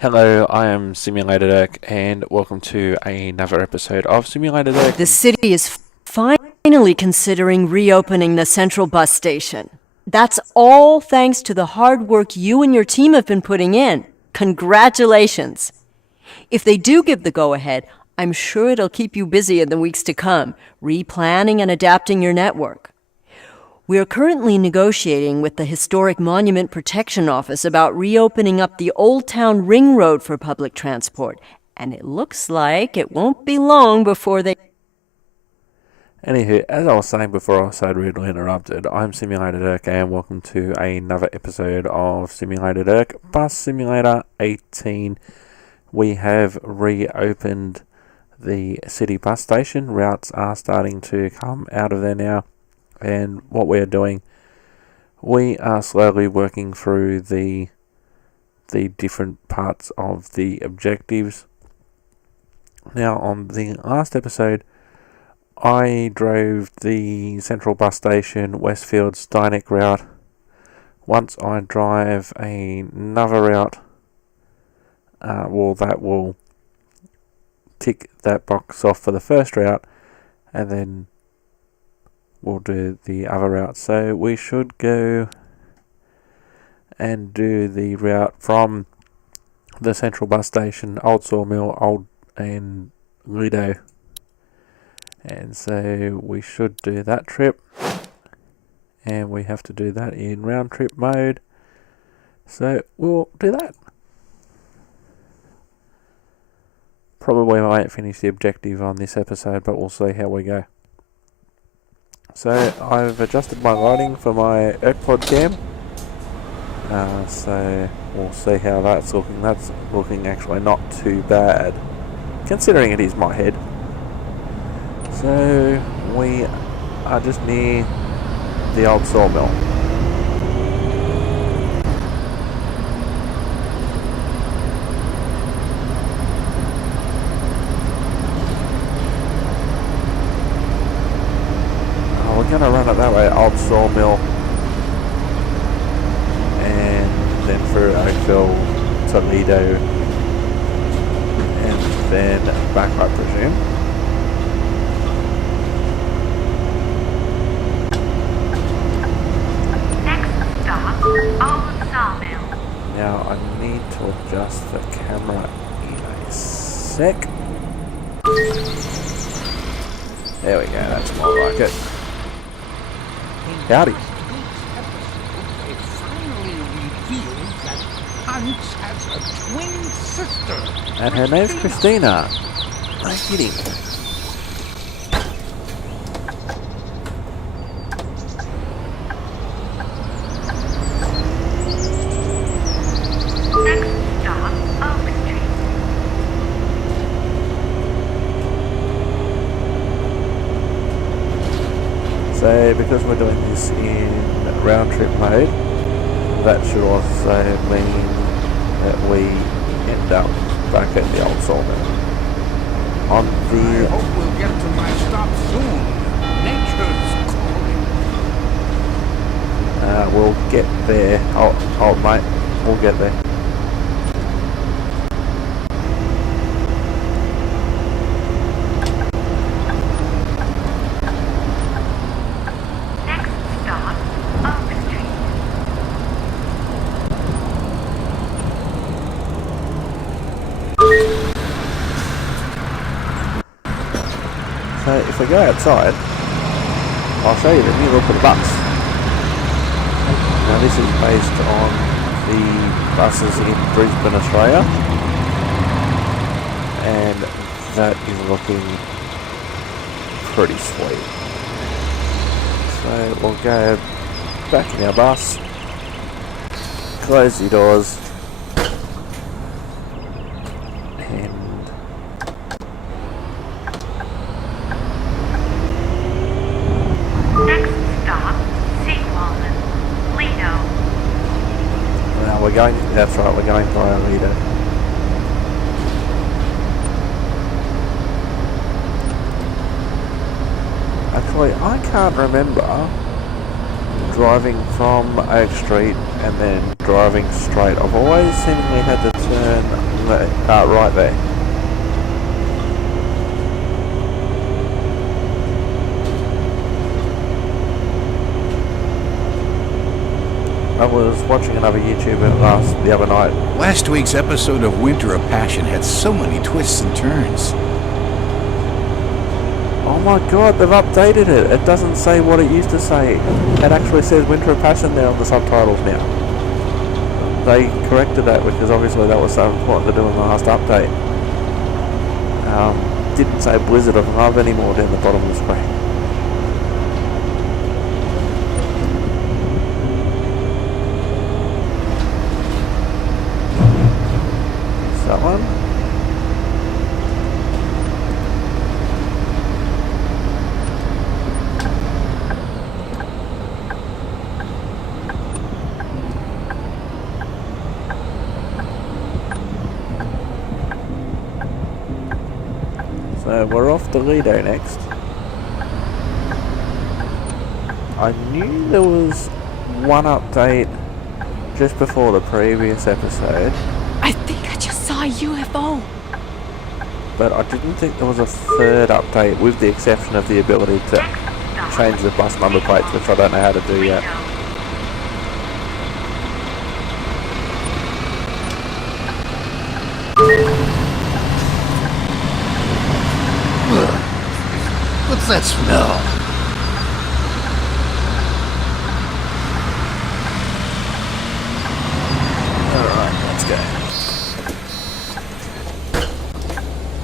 Hello, I am Simulated Erk, and welcome to another episode of Simulated Erk. The city is finally considering reopening the central bus station. That's all thanks to the hard work you and your team have been putting in. Congratulations! If they do give the go-ahead, I'm sure it'll keep you busy in the weeks to come, replanning and adapting your network. We are currently negotiating with the Historic Monument Protection Office about reopening up the Old Town Ring Road for public transport, and it looks like it won't be long before they... Anywho, as I was saying before I was so rudely interrupted, I'm Simulated Erk, and welcome to another episode of Simulated Erk, Bus Simulator 18. We have reopened the city bus station. Routes are starting to come out of there now. And what we are doing, we are slowly working through the different parts of the objectives. Now, on the last episode, I drove the central bus station Westfield Steineck route. Once I drive another route, that will tick that box off for the first route, and then we'll do the other route. So we should go and do the route from the central bus station, Old Sawmill, and Lido. And so we should do that trip. And we have to do that in round trip mode. So we'll do that. Probably won't finish the objective on this episode, but we'll see how we go. So I've adjusted my lighting for my ErkPod cam. So we'll see how that's looking. That's looking actually not too bad, considering it is my head. So we are just near the old sawmill. We're going to run it that way, Old Sawmill, and then through Oakville to Lido, and then back, I presume. Next stop, Old Sawmill. Now I need to adjust the camera in a sec. There we go, that's more like it. Howdy. It finally revealed that Hans has a twin sister. And her name's Christina. No kidding. Next stop, Oak Street. So because we're doing this in round trip mode, that should also mean that we end up back at the old sawmill. On I the hope we'll get to my stop soon. Nature's calling. we'll get there. Oh mate, we'll get there. Next stop, Oak Street. So if we go outside, I'll show you the new look of the bus. Now this is based on the buses in Brisbane, Australia, and that is looking pretty sweet. So we'll go back in our bus, close the doors, and Next stop, Seawallen, Lido. now we're going, that's right, we're going via Lido. Actually, I can't remember driving from Oak Street and then driving straight. I've always seemingly had to turn there, right there. I was watching another YouTuber the other night. Last week's episode of Winter of Passion had so many twists and turns. Oh my god, they've updated it. It doesn't say what it used to say. It actually says Winter of Passion there on the subtitles now. They corrected that because obviously that was so important to do in the last update. Didn't say Blizzard of Love anymore down the bottom of the screen. That one. So we're off to Lido next. I knew there was one update just before the previous episode. I think I just saw a UFO. But I didn't think there was a third update, with the exception of the ability to change the bus number plates, which I don't know how to do yet. What's that smell?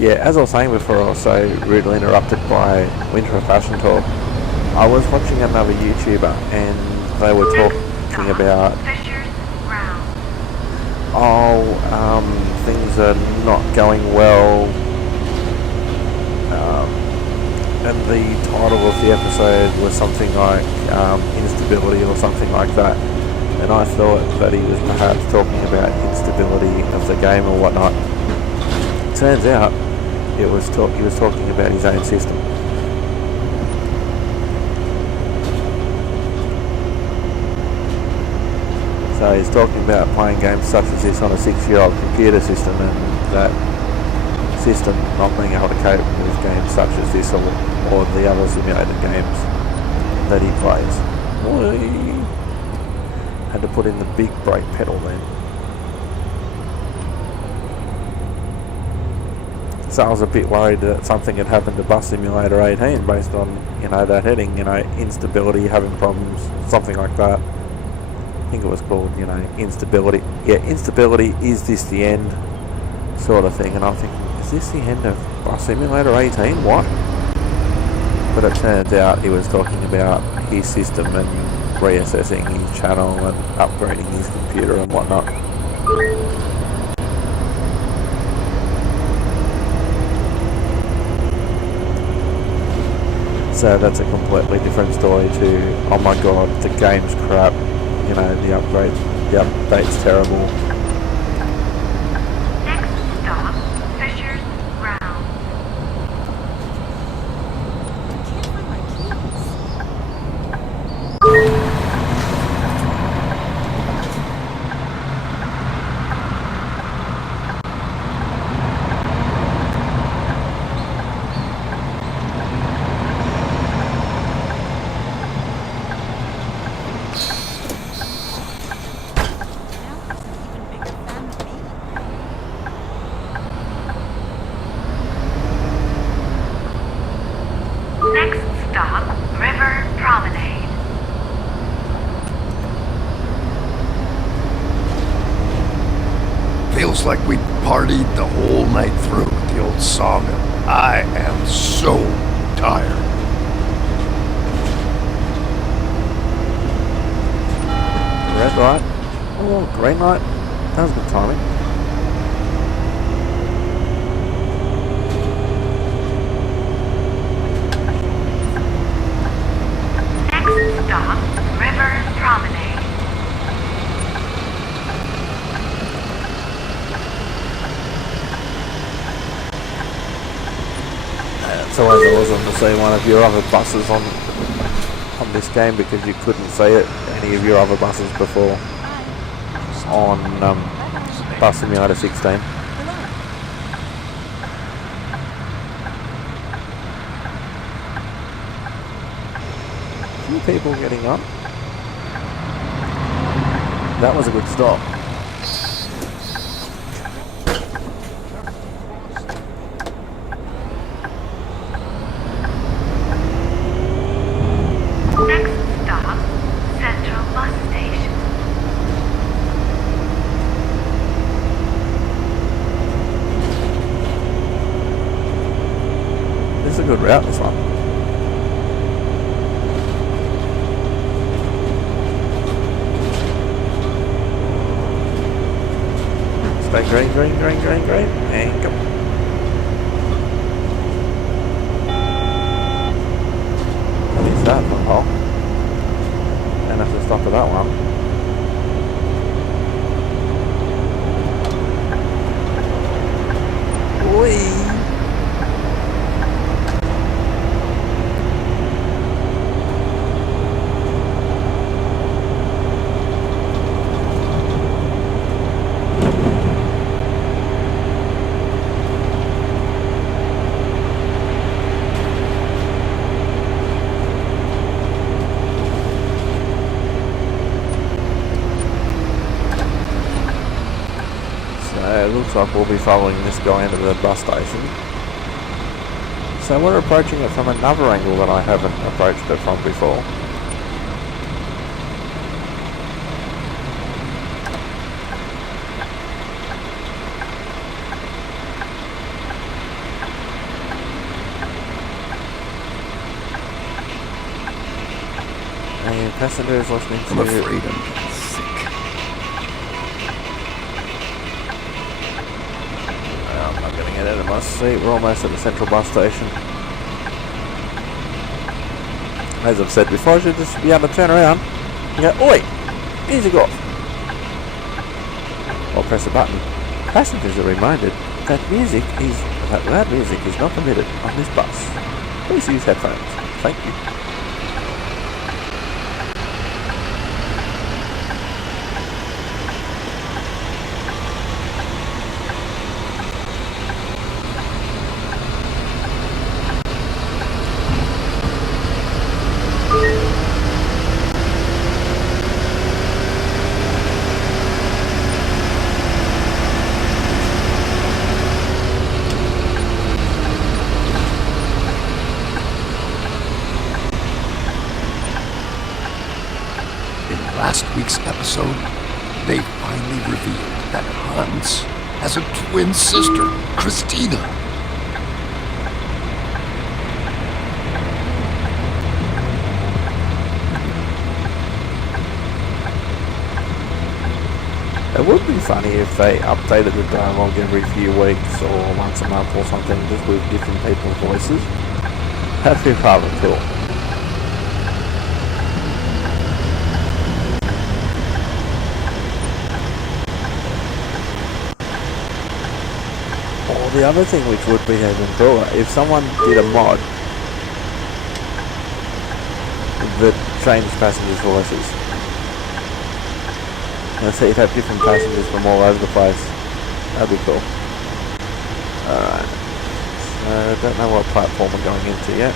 Yeah, as I was saying before, I was so rudely interrupted by Winter of Passion talk. I was watching another YouTuber and they were talking about, things are not going well, and the title of the episode was something like instability or something like that. And I thought that he was perhaps talking about instability of the game or whatnot. Turns out he was talking about his own system. So he's talking about playing games such as this on a 6-year-old computer system, and that system not being able to cope with games such as this or the other simulated games that he plays. Whee! Had to put in the big brake pedal then. So I was a bit worried that something had happened to Bus Simulator 18 based on, that heading, instability, having problems, something like that. I think it was called, instability. Yeah, instability, is this the end? Sort of thing. And I'm thinking, is this the end of Bus Simulator 18? What? But it turns out he was talking about his system and reassessing his channel and upgrading his computer and whatnot. So that's a completely different story to, oh my god, the game's crap, the update's terrible. Next stop, Fisher's Ground. Next stop, River Promenade. Feels like we partied the whole night through at the old sawmill. I am so tired. Red light. Oh, green light. That was good timing. Next stop, River Promenade. It's always awesome to see one of your other buses on this game, because you couldn't see it any of your other buses before on Past Simulator 16. few people getting on. That was a good stop. Next stop, Central Bus Station. This is a good route, this one. Stay green, green, green, green, green, and go. What is that for a hole? And have to stop at that one. Whee! It looks like we'll be following this guy into the bus station. So we're approaching it from another angle that I haven't approached it from before. And passengers listening to... I'm afraid I'm getting sick. I'm not going to get out of my seat. We're almost at the central bus station. As I've said before, I should just be able to turn around and go, oi, music off. Or press a button. Passengers are reminded that loud music is not permitted on this bus. Please use headphones. Thank you. Last week's episode, they finally revealed that Hans has a twin sister, Christina. It would be funny if they updated the dialogue every few weeks or once a month or something, just with different people's voices. That'd be rather cool. Or the other thing which would be even cooler, if someone did a mod that changed passengers' voices. And so you'd have different passengers from all over the place. That'd be cool. Alright. So I don't know what platform we're going into yet.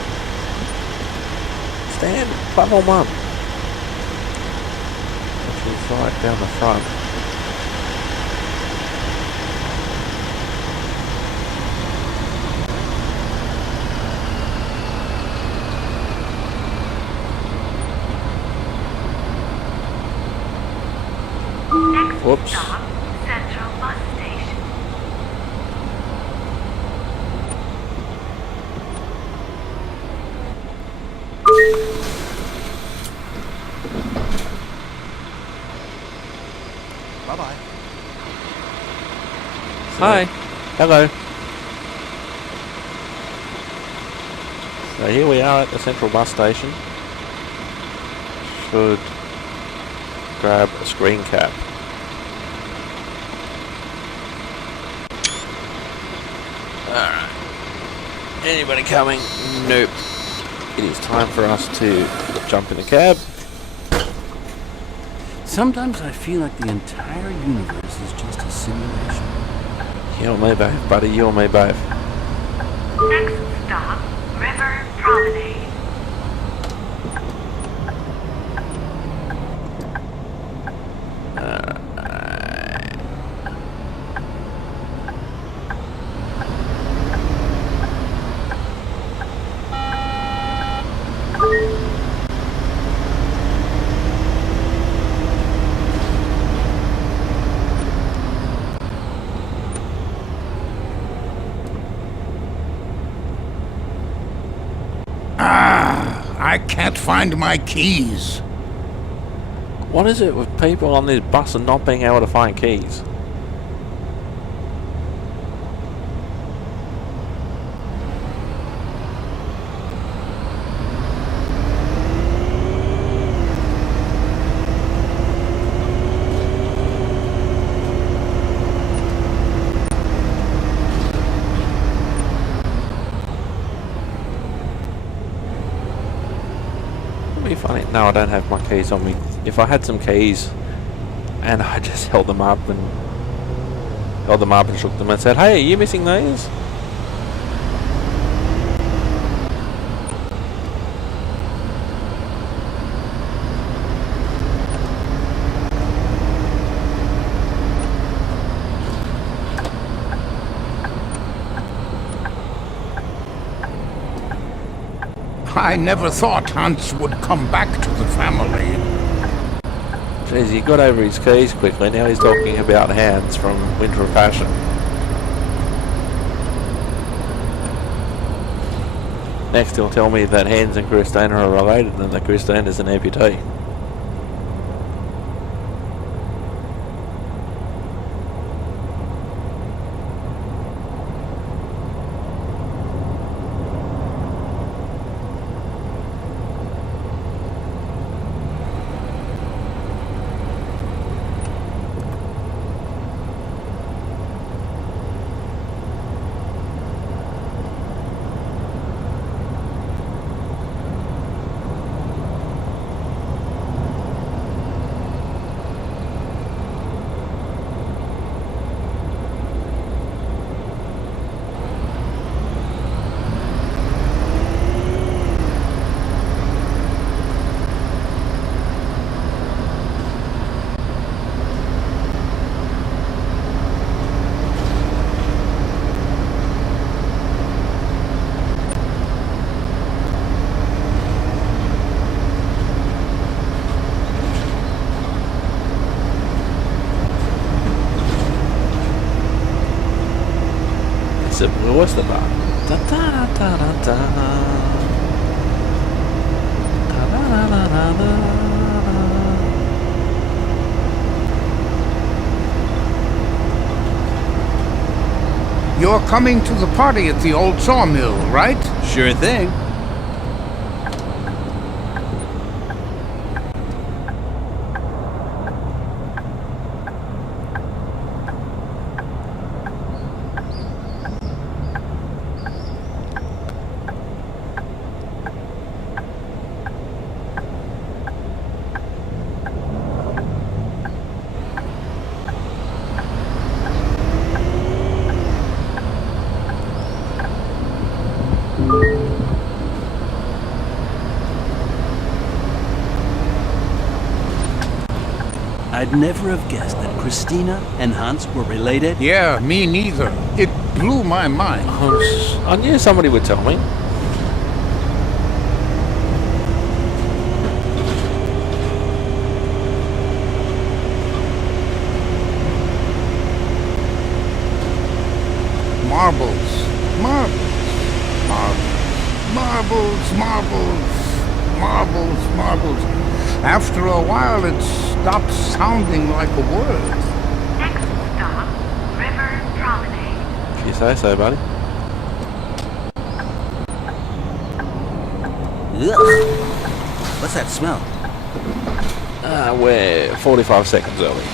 Stand platform 1. Which is right down the front. Whoops. Stop, Central Bus Station. Bye-bye. Hi. Hello. So here we are at the central bus station. Should grab a screen cap. Alright. Anybody coming? Nope. It is time for us to jump in the cab. Sometimes I feel like the entire universe is just a simulation. You and me both, buddy. You and me both. Next stop, River Promenade. find my keys. What is it with people on this bus and not being able to find keys? It'd be funny. No, I don't have my keys on me. If I had some keys and I just held them up and shook them and said, "Hey, are you missing these?" I never thought Hans would come back to the family. Jeez, he got over his keys quickly. Now he's talking about Hans from Winter of Passion. Next he'll tell me that Hans and Christina are related and that Christina's an amputee. What's the bar? Da da da da da. Da da da da da da. You're coming to the party at the old sawmill, right? Sure thing. I'd never have guessed that Christina and Hans were related. Yeah, me neither. It blew my mind. I knew somebody would tell me. Marbles, marbles, marbles, marbles, marbles, marbles, marbles. After a while, it stopped sounding like a word. Next stop, River Promenade. If you say so, buddy. Ugh. What's that smell? We're 45 seconds early.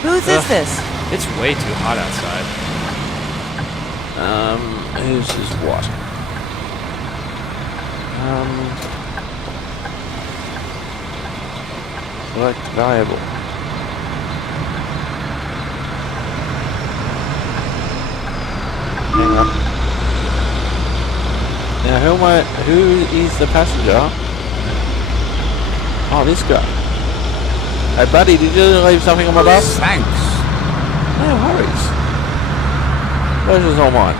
Whose is this? It's way too hot outside. Whose is what? Select variable. Hang on. Now who is the passenger? Oh, this guy. Hey buddy, did you leave something on my bus? Thanks. No worries. Pleasure's all mine.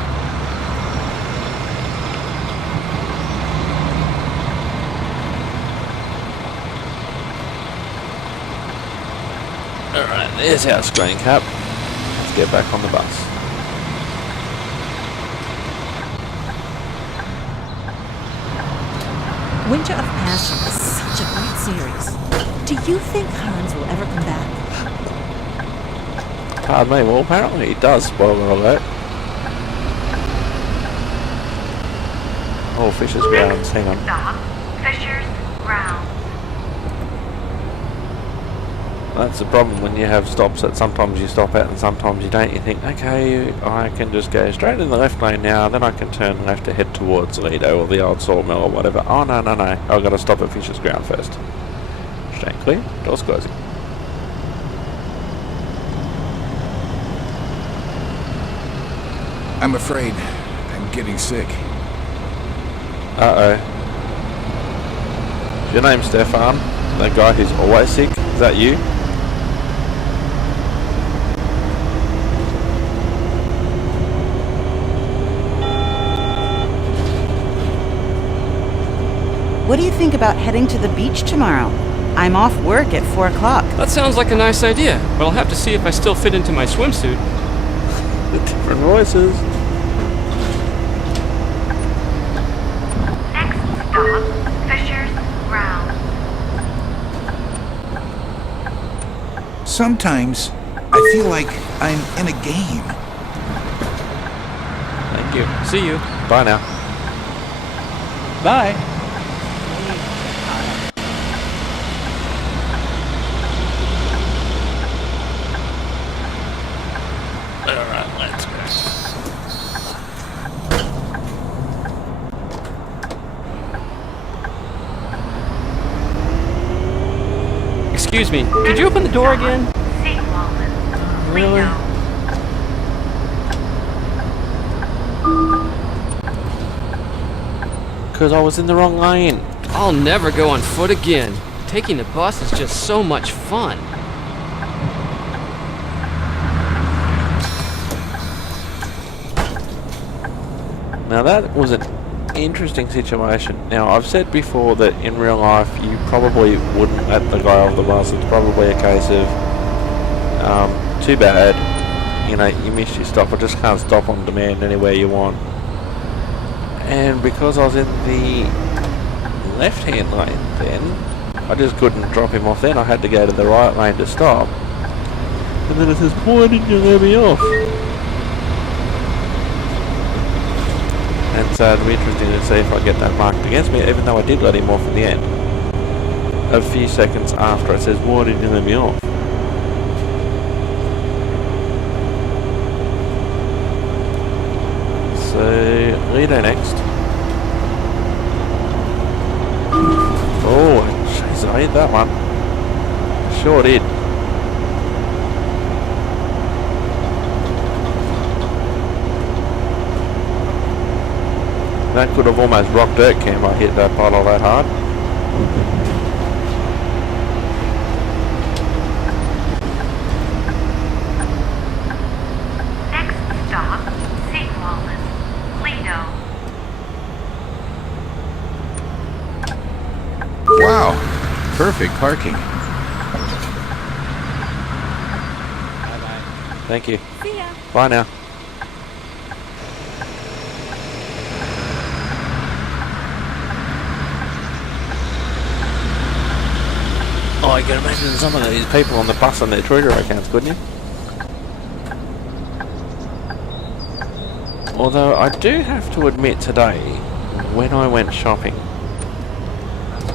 Alright, there's our screen cap. Let's get back on the bus. Winter of Passion is such a great series. Do you think Hans will ever come back? Pardon me, well apparently he does, spoiler alert. Oh, Fisher's Grounds, hang on. Stop. Fisher's Grounds. That's the problem when you have stops that sometimes you stop at and sometimes you don't. You think, okay, I can just go straight in the left lane now, then I can turn left to head towards Lido or the old sawmill or whatever. Oh no, I've got to stop at Fisher's Ground first. Staying clear, doors closing. I'm afraid I'm getting sick. Uh-oh. Is your name Stefan? That guy who's always sick? Is that you? What do you think about heading to the beach tomorrow? I'm off work at 4 o'clock. That sounds like a nice idea, but I'll have to see if I still fit into my swimsuit. The different voices. Next stop. Fisher's Grounds. Sometimes I feel like I'm in a game. Thank you. See you. Bye now. Bye. Alright, let's go. Excuse me, could you open the door again? Really? Because I was in the wrong lane. I'll never go on foot again. Taking the bus is just so much fun. Now that was an interesting situation. Now I've said before that in real life you probably wouldn't let the guy off the bus. It's probably a case of too bad, you know, you missed your stop. I just can't stop on demand anywhere you want. And because I was in the left hand lane then, I just couldn't drop him off then. I had to go to the right lane to stop. And then it says, why didn't you let me off? And so it'll be interesting to see if I get that marked against me, even though I did let him off at the end. A few seconds after it says, why didn't you let me off? So, Lido next. Oh, jeez, I hit that one. Sure did. That could have almost rocked Erk Camp. I hit that bottle that hard. Next stop, Seawallen, Lido. Wow, perfect parking. Thank you. See ya. Bye now. Oh, you can imagine some of these people on the bus and their Twitter accounts, couldn't you? Although I do have to admit today, when I went shopping,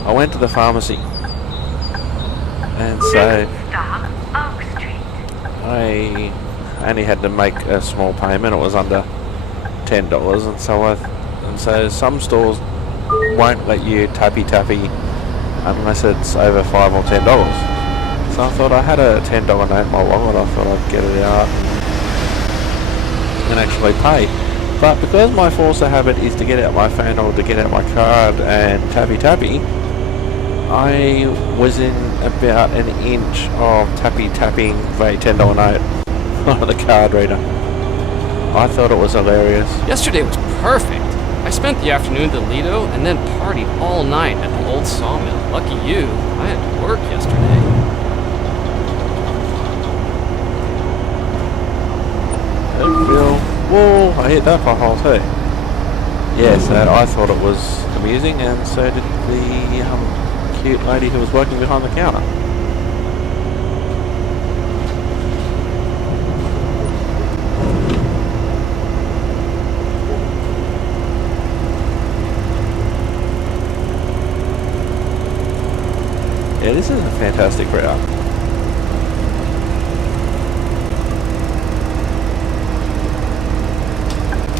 I went to the pharmacy, and so Stop, Oak Street. I only had to make a small payment. It was under $10, and so some stores won't let you tappy unless it's over $5 or $10. So I thought I had a $10 note in my wallet. I thought I'd get it out and actually pay. But because my force of habit is to get out my phone or to get out my card and tappy, I was in about an inch of tapping the $10 note on the card reader. I thought it was hilarious. Yesterday was perfect. I spent the afternoon at Lido and then partied all night at the old sawmill. Lucky you, I had to work yesterday. Hey, Phil. Whoa, I hit that pothole too. Yeah, so I thought it was amusing, and so did the cute lady who was working behind the counter. Yeah, this is a fantastic route.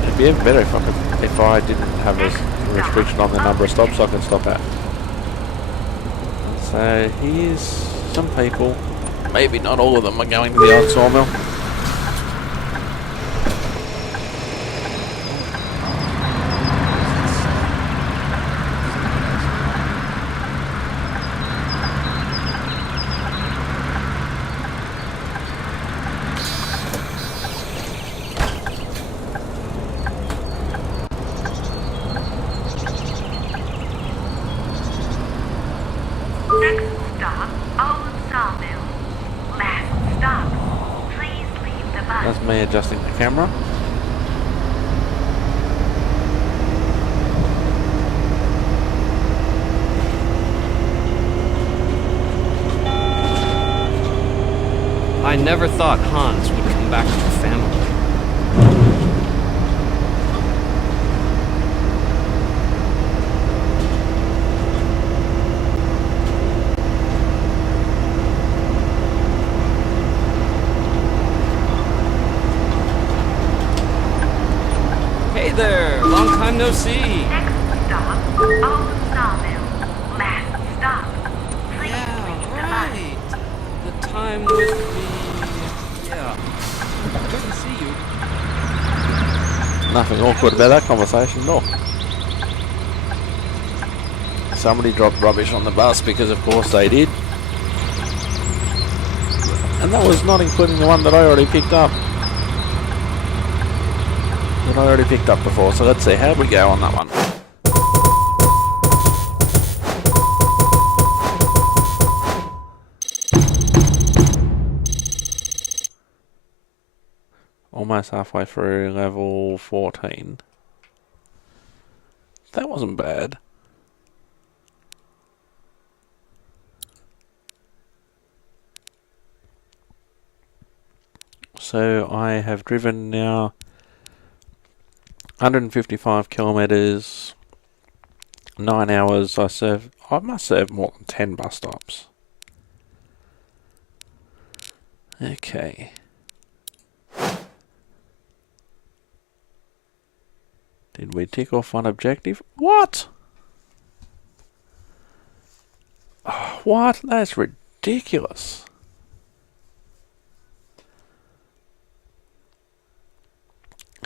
It'd be even better if I didn't have a restriction on the number of stops I could stop at. So here's some people. Maybe not all of them are going to the old sawmill. Next stop, Old Sawmill. Last stop, please leave the bus. That's me adjusting the camera. I never thought Hans would come back to the family. Hey there! Long time no see! Next stop, Old Sawmill. Last stop, please leave the bus. The time with the... yeah. Good to see you. Nothing awkward about that conversation at all. Somebody dropped rubbish on the bus because of course they did. And that was not including the one that I already picked up. That I already picked up before, so let's see, how'd we go on that one? Almost halfway through level 14. That wasn't bad. So I have driven now 155 kilometers, 9 hours. I must serve more than 10 bus stops. Okay. Did we tick off one objective? What? Oh, what? That's ridiculous.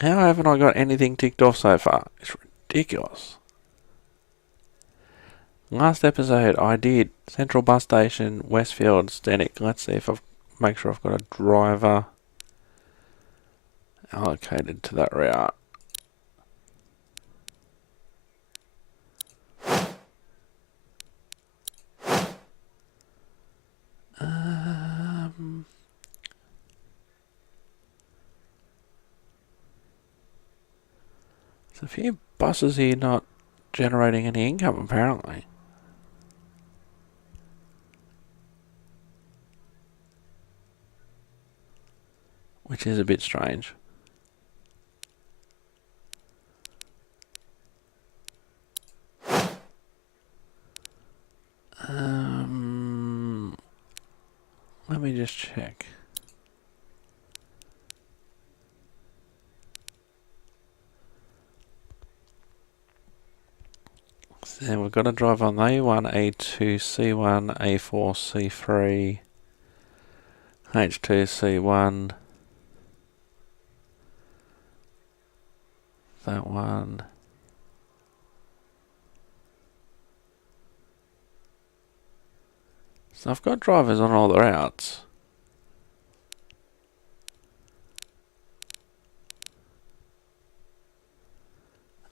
How haven't I got anything ticked off so far? It's ridiculous. Last episode I did Central Bus Station, Westfield, Stenick. Let's see if make sure I've got a driver allocated to that route. There's a few buses here not generating any income apparently. Which is a bit strange. Let me just check. So we've got to drive on A1, A2, C1, A4, C3, H2, C1, that one. So I've got drivers on all the routes.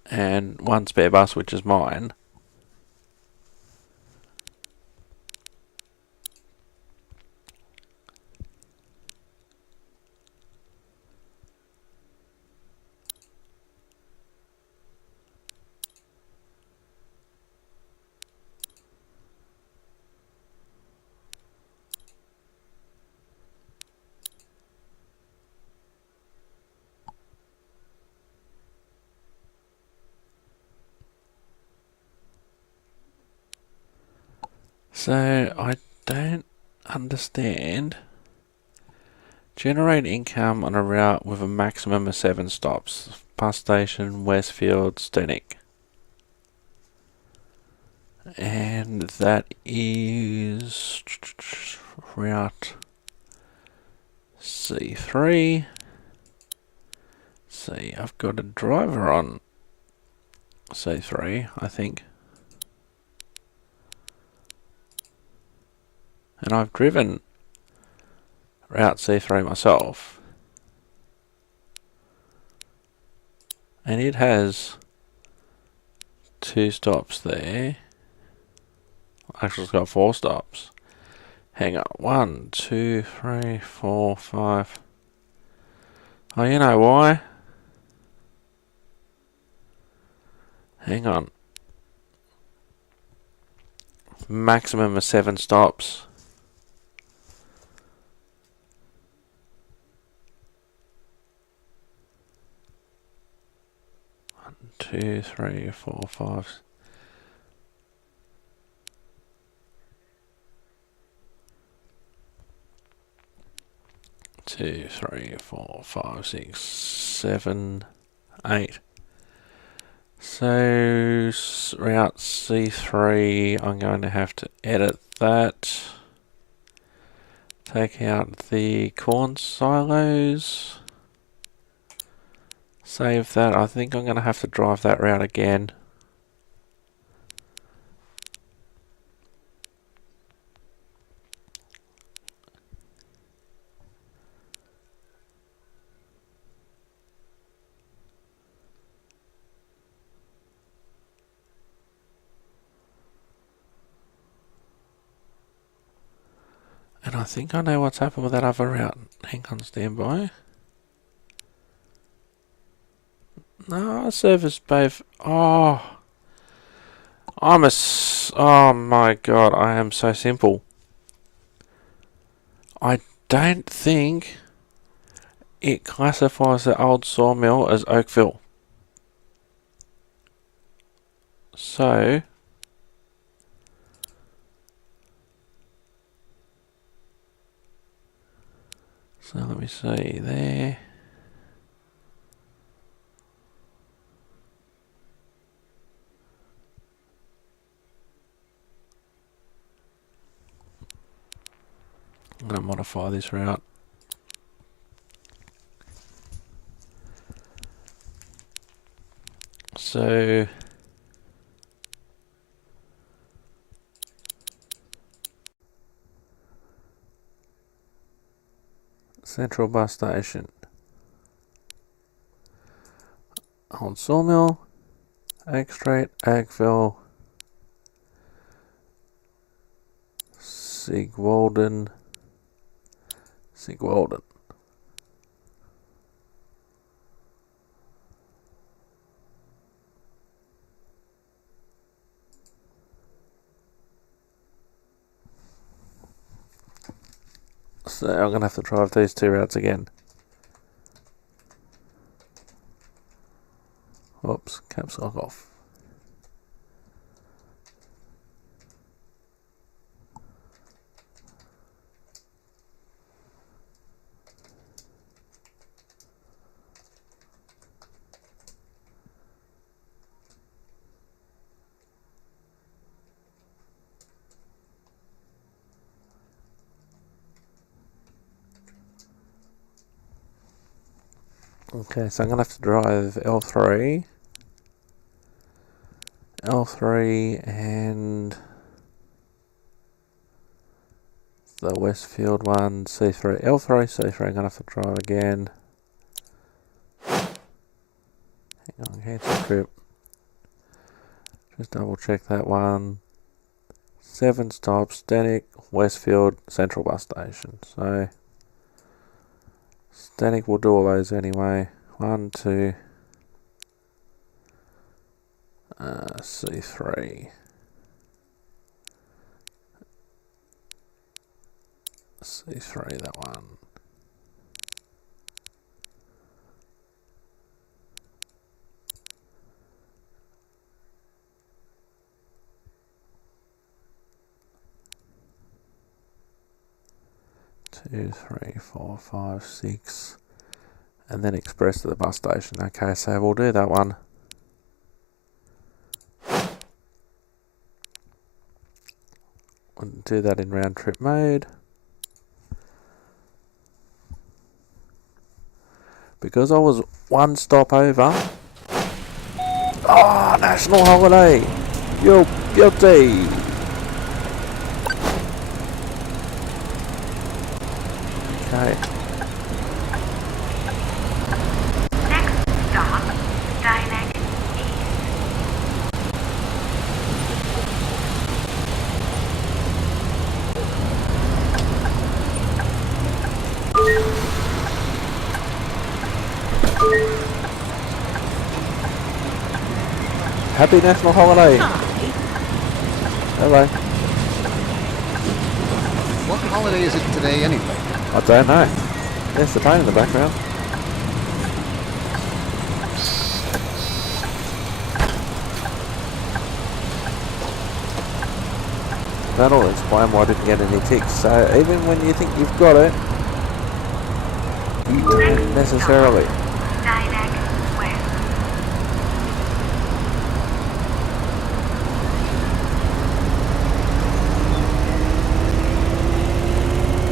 And one spare bus, which is mine. So I don't understand. Generate income on a route with a maximum of 7 stops. Bus station, Westfield, Stenick. And that is route C3. See, I've got a driver on C3, I think. And I've driven route C3 myself. And it has 2 stops there. Actually, it's got 4 stops. Hang on. 1, 2, 3, 4, 5. Oh, you know why? Hang on. Maximum of 7 stops. 1, 2, 3, 4, 5. 2, 3, 4, 5, 6, 7, 8. So route C3, I'm going to have to edit that. Take out the corn silos. Save that. I think I'm going to have to drive that route again. And I think I know what's happened with that other route. Hang on, standby. No, service both. Oh, oh my god, I am so simple. I don't think it classifies the old sawmill as Oakville. So let me see there. I'm going to modify this route. So Central Bus Station. Old Sawmill, Egg Street, Eggville, Sigwalden. So I'm going to have to drive these 2 routes again. Oops, caps lock off. Okay, so I'm going to have to drive L3 and the Westfield one, C3, L3, C3, I'm going to have to drive again. Hang on, cancel trip. Just double check that one. 7 stops, Stenick, Westfield, Central Bus Station. So Stenick will do all those anyway. 1, 2, C3. C3, that one. 2, 3, 4, 5, 6. And then express to the bus station. Okay, so we'll do that one. We'll do that in round trip mode. Because I was one stop over. Oh, national holiday! You're guilty! Okay. Next stop, Steineck East. Happy national holiday! Hello. What holiday is it today anyway? I don't know. There's the plane in the background. That'll explain why I didn't get any ticks. So even when you think you've got it, you don't necessarily. Steineck West.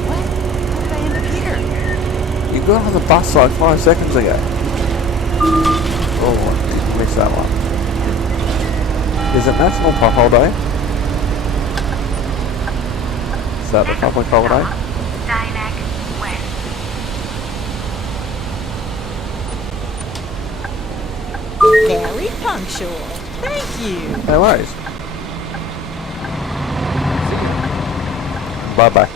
What? How did I end up here? You got on the bus like 5 seconds ago. Oh, I did miss that one. Is it National Pop Holiday? Is that the public holiday? Steineck West. Very punctual. Thank you. No worries. Bye bye.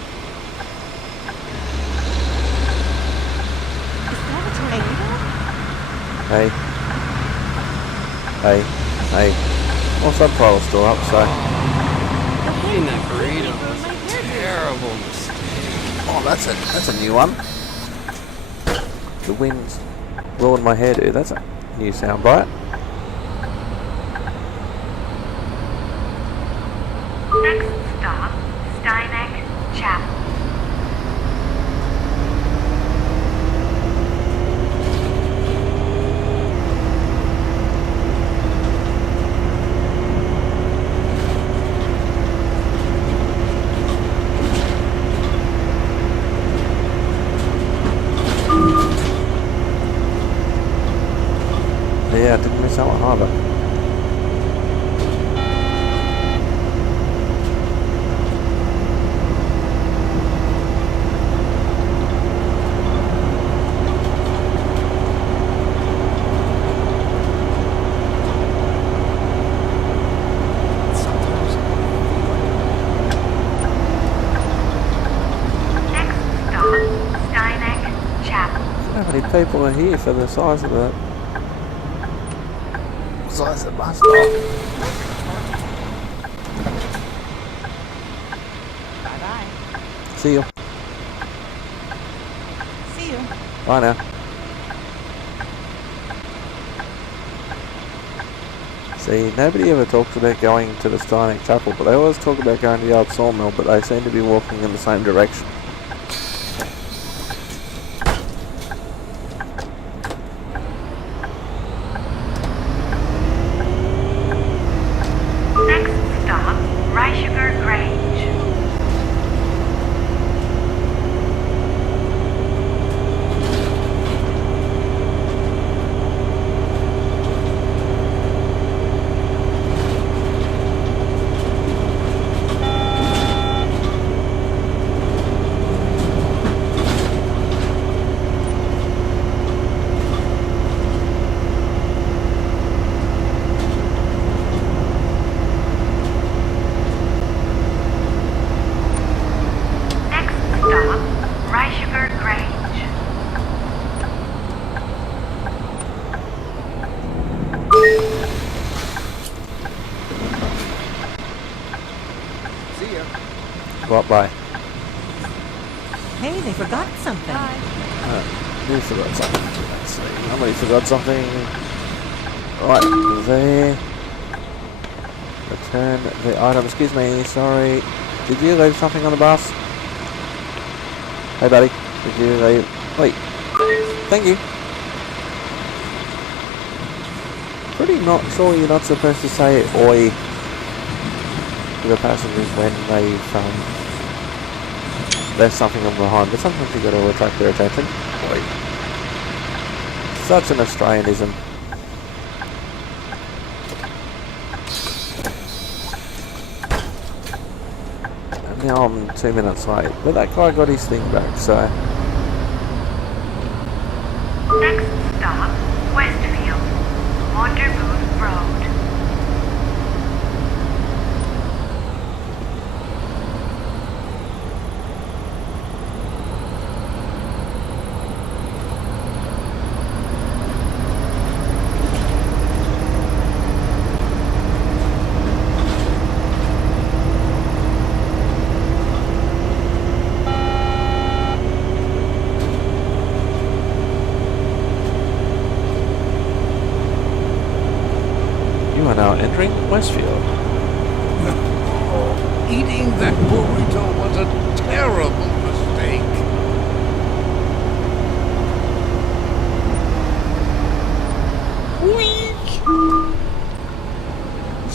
Is that a tornado? Hey. Hey. Hey. Well, subtitle's still up, so. Eating that burrito was a terrible mistake. Oh, that's a new one. The wind's ruined my hairdo. That's a new soundbite. Next stop, Steineck Chapel. Yeah, I didn't miss that one either. Next stop, Steineck Chapel. How many people are here for the size of the bus stop? Bye-bye. See you. See you. Bye now. See, nobody ever talks about going to the Steineck Chapel, but they always talk about going to the old sawmill, but they seem to be walking in the same direction. Next stop, Sugar Grange. Next stop, Sugar Grange. See ya. Right by. Hey, they forgot something. Who forgot something? Let's see. Somebody forgot something. Right, there. Return the item. Excuse me, sorry. Did you leave something on the bus? Hey, buddy. Did you leave? Wait. Thank you. Pretty not sure you're not supposed to say oi to the passengers when they've left something on behind, but sometimes you got to attract their attention. Oi. Such an Australianism. And now I'm 2 minutes late, but that guy got his thing back, so. Next stop, Westfield, Wonderbooth Road. You are now entering Westfield. Eating that burrito was a terrible mistake.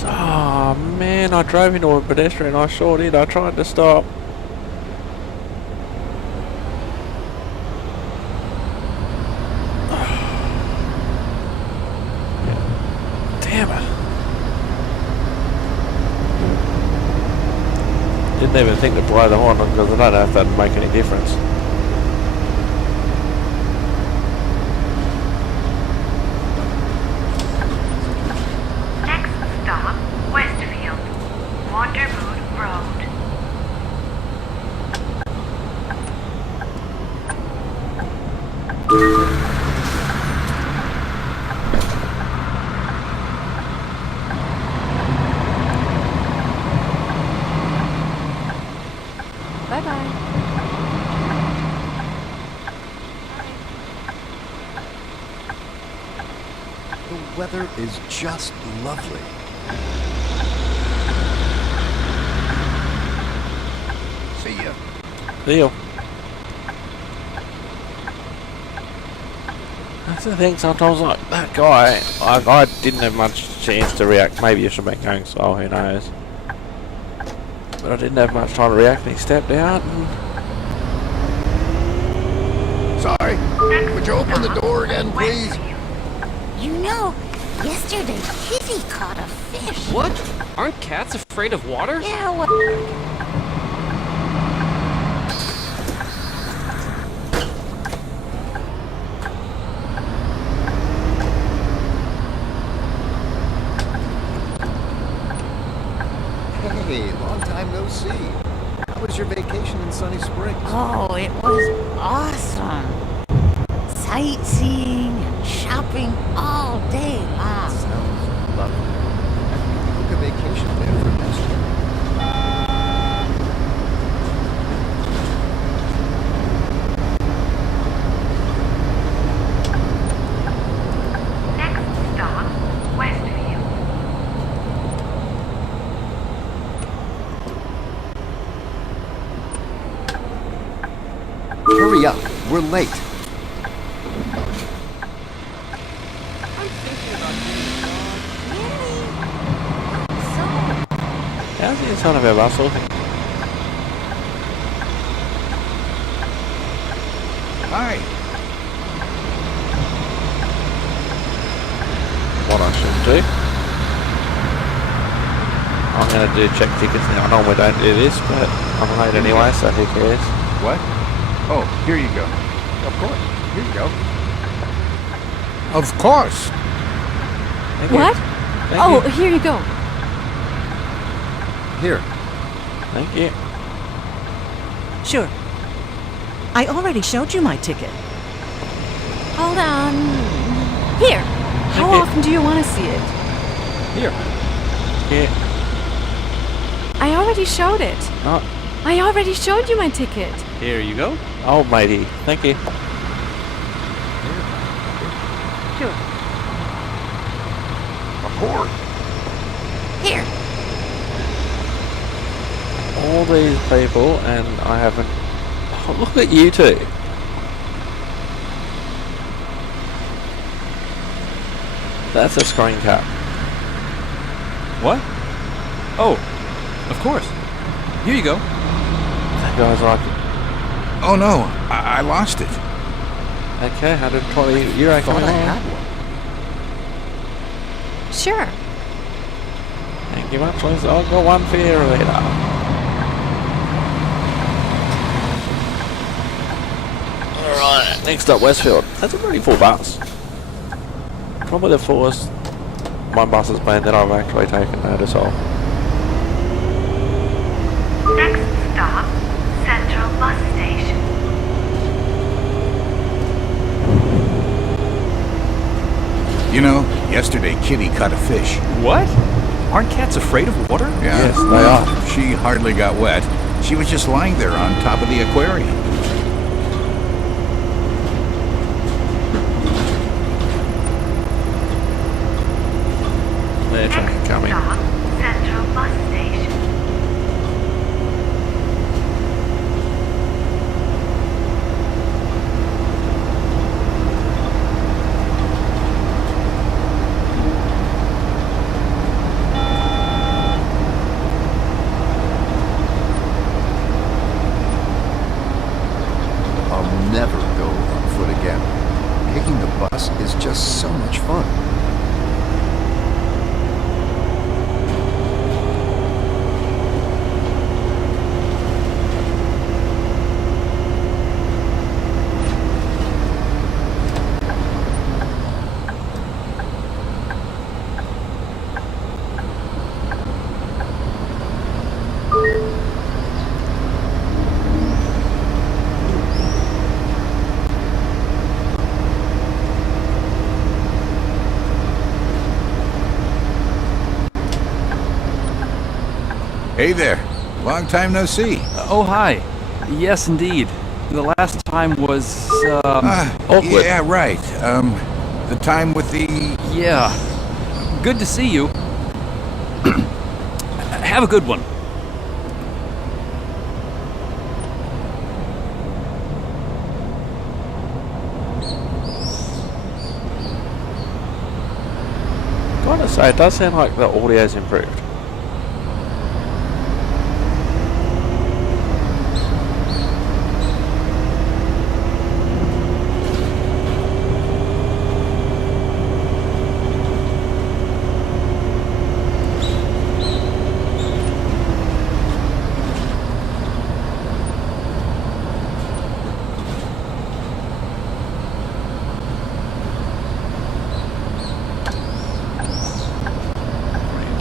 Oh man, I drove into a pedestrian. I sure did. I tried to stop. Damn it. Didn't even think to blow the horn because I don't know if that'd make any difference. Next stop, Westfield, Wonderbooth Road. Bye-bye. The weather is just lovely. See ya. Deal. That's the thing, sometimes like that guy, I didn't have much chance to react. Maybe I should have been going slow, who knows. But I didn't have much time to react and he stepped out and... Sorry. Would you open the door again, please? You know, yesterday Kitty caught a fish. What? Aren't cats afraid of water? Yeah, well, Hey, long time no see. How was your vacation in Sunny Springs? oh, it was awesome. Sightseeing and shopping all day long. Sounds lovely. Book a vacation there for next year. Next stop, Westfield. Hurry up, we're late. I'm thinking about getting a dog. Really? So, How's the inside of our bus looking? Hi. What I should do. I'm going to do check tickets now. I normally don't do this, but I'm late anyway, so who cares? What? Oh, here you go. Of course. Here you go. Of course. Thank you. what? Thank Oh, you. here you go. Here. Thank you. Sure. I already showed you my ticket. Hold on. Here. How Okay. often do you want to see it? Here. Yeah. I already showed it. Oh, I already showed you my ticket. Here you go. old matey. Thank you. Sure. Of course. Here. All these people, and I haven't Oh, look at you two. That's a screen cap. What? Oh, of course. Here you go. That guy's like it. Oh no, I lost it. Okay, 120 euro Thought coming I on. had one. Sure. Thank you much, Liz. I'll go one for you later. Alright, next up Westfield. That's a pretty full bus. Probably the fullest one bus has been that I've actually taken notice of. Next stop, Central Bus Station. You know, yesterday Kitty caught a fish. What? Aren't cats afraid of water? Yeah, Yes, they are. She hardly got wet. She was just lying there on top of the aquarium. Their train Next coming. stop, Central Bus Station. I'll never go on foot again. Taking the bus is just so much fun. Hey there. Long time no see. Oh, hi. Yes, indeed. The last time was, Awkward. Yeah, right. The time with the... yeah. Good to see you. Have a good one. Gotta say, it does sound like the audio's improved.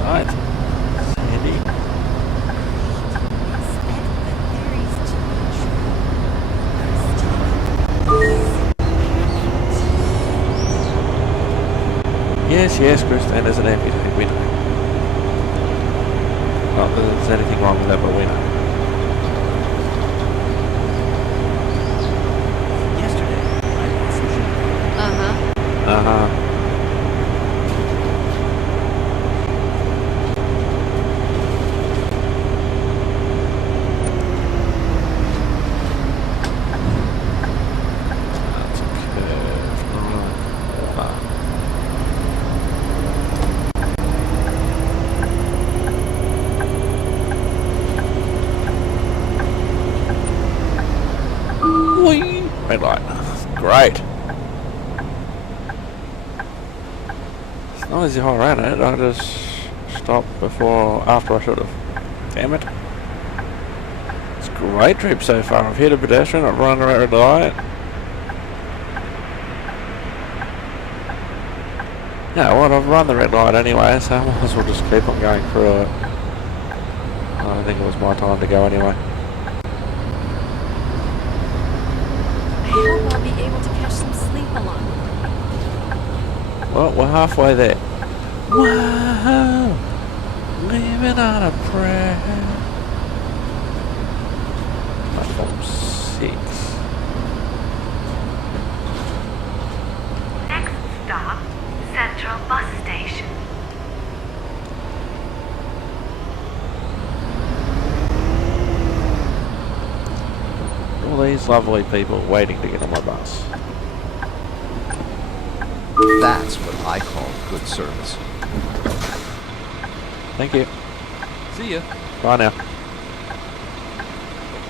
Right. Sandy. Yes, Christine is an amputee, we know. Not that there's anything wrong with that, but we know. Yesterday, I bought some sugar. Uh-huh. Uh-huh. That's a curve. Right. Whee! Red light. Great. As long as I ran it, I just stopped after I should have. Damn it. It's a great trip so far. I've hit a pedestrian, I've run a red light. Yeah, well, I've run the red light anyway, so I might as well just keep on going through it. I think it was my time to go anyway. I hope I'll be able to catch some sleep along the way. Well, we're halfway there. Wow! Living on a prayer. Platform 6. Next stop, Central Bus Station. all these lovely people waiting to get on my bus. That's what I call good service. Thank you. See ya. Bye now. The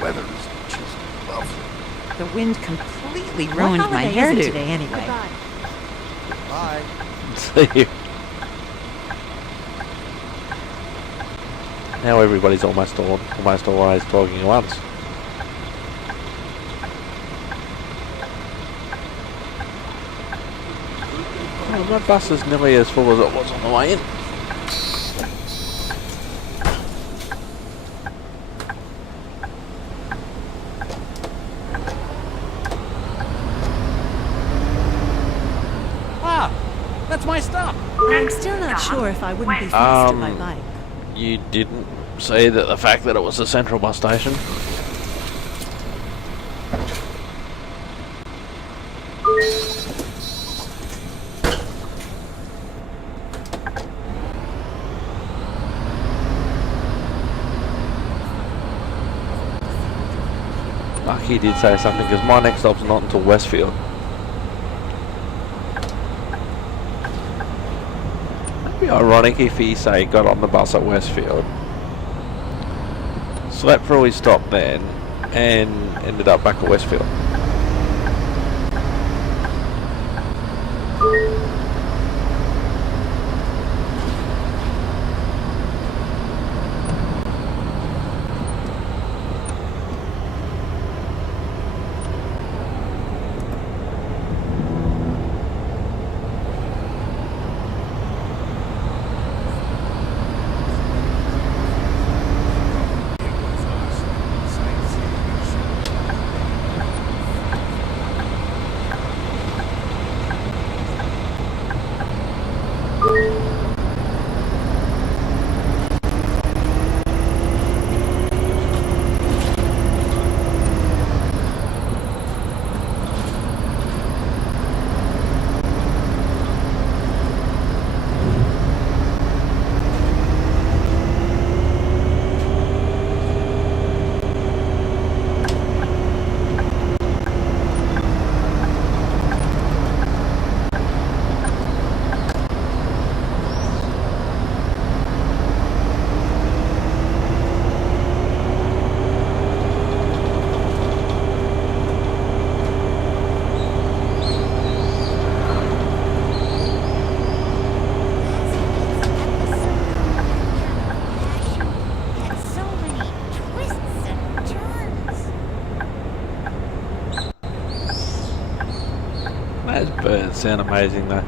weather is just lovely. The wind completely What ruined my holiday is it hairdo. today anyway? Goodbye. Bye. See you. Now everybody's almost always talking at once. Oh, my bus is nearly as full as it was on the way in. Ah, that's my stop. I'm still not sure if I wouldn't be faster by bike. You didn't see that the fact that it was a central bus station? Lucky did say something because my next stop's not until Westfield. It'd be ironic if he, say, got on the bus at Westfield, slept through his stop then, and ended up back at Westfield. Those birds sound amazing though.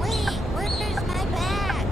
Wait, where's my bag?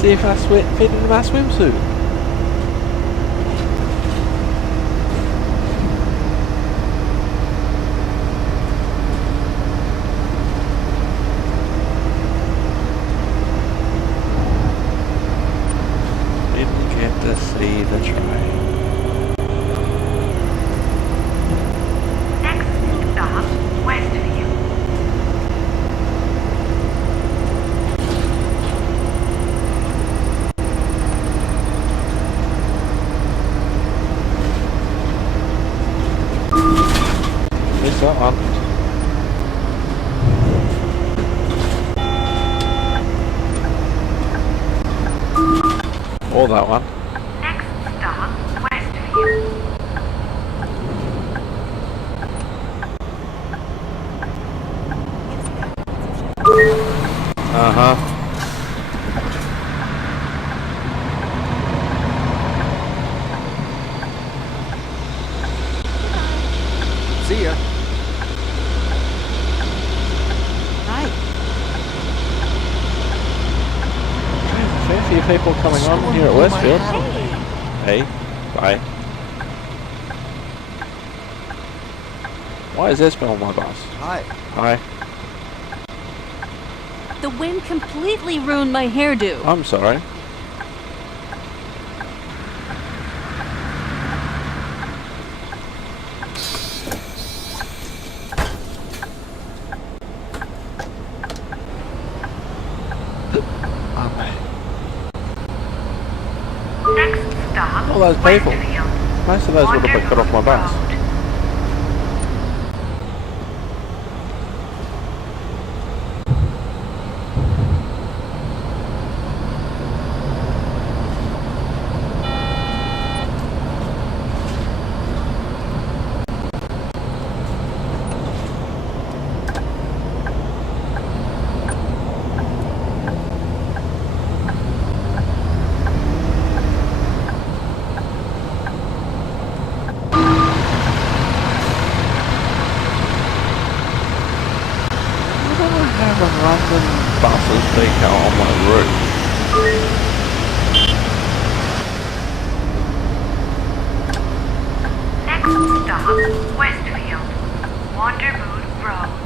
see if I fit into my swimsuit. Didn't get to see the train. Next stop, Westview. Missed that one. Or that one. Next stop, Westview. Uh-huh. See ya. Hi. Fair few people coming on here at Westfield. Hey. Bye. Why is Espen on my bus? Hi. Hi. The wind completely ruined my hairdo. I'm sorry. Next stop, All those people. Westfield. Most of those would have been cut off my bus. Road. Random buses being out on my route. Next stop, Westfield. Wandermoon Road.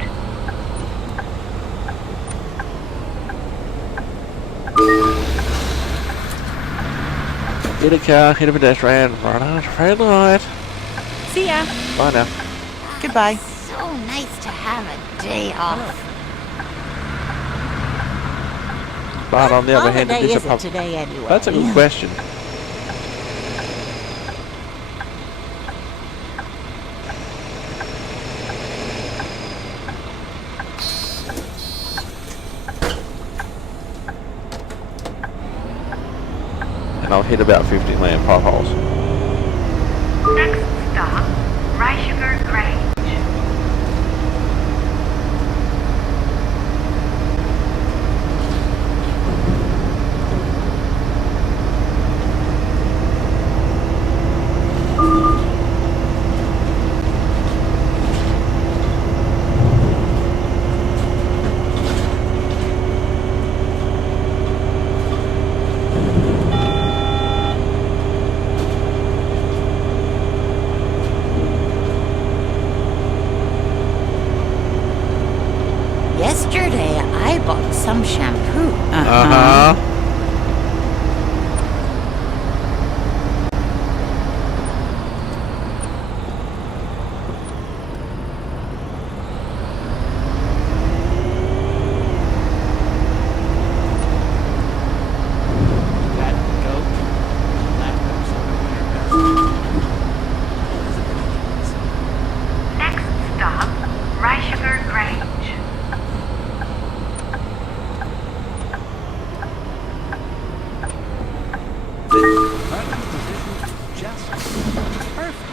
Hit a car, hit a pedestrian, run out of red light. See ya. Bye now. Goodbye. So nice to have a day off. But on the other hand, it is a pub. today anyway? That's a good question. And I'll hit about 50 land potholes. Next stop, Sugar Grange. Yesterday, I bought some shampoo. Uh-huh. That goat. That Next stop, Sugar Grange. Just perfect.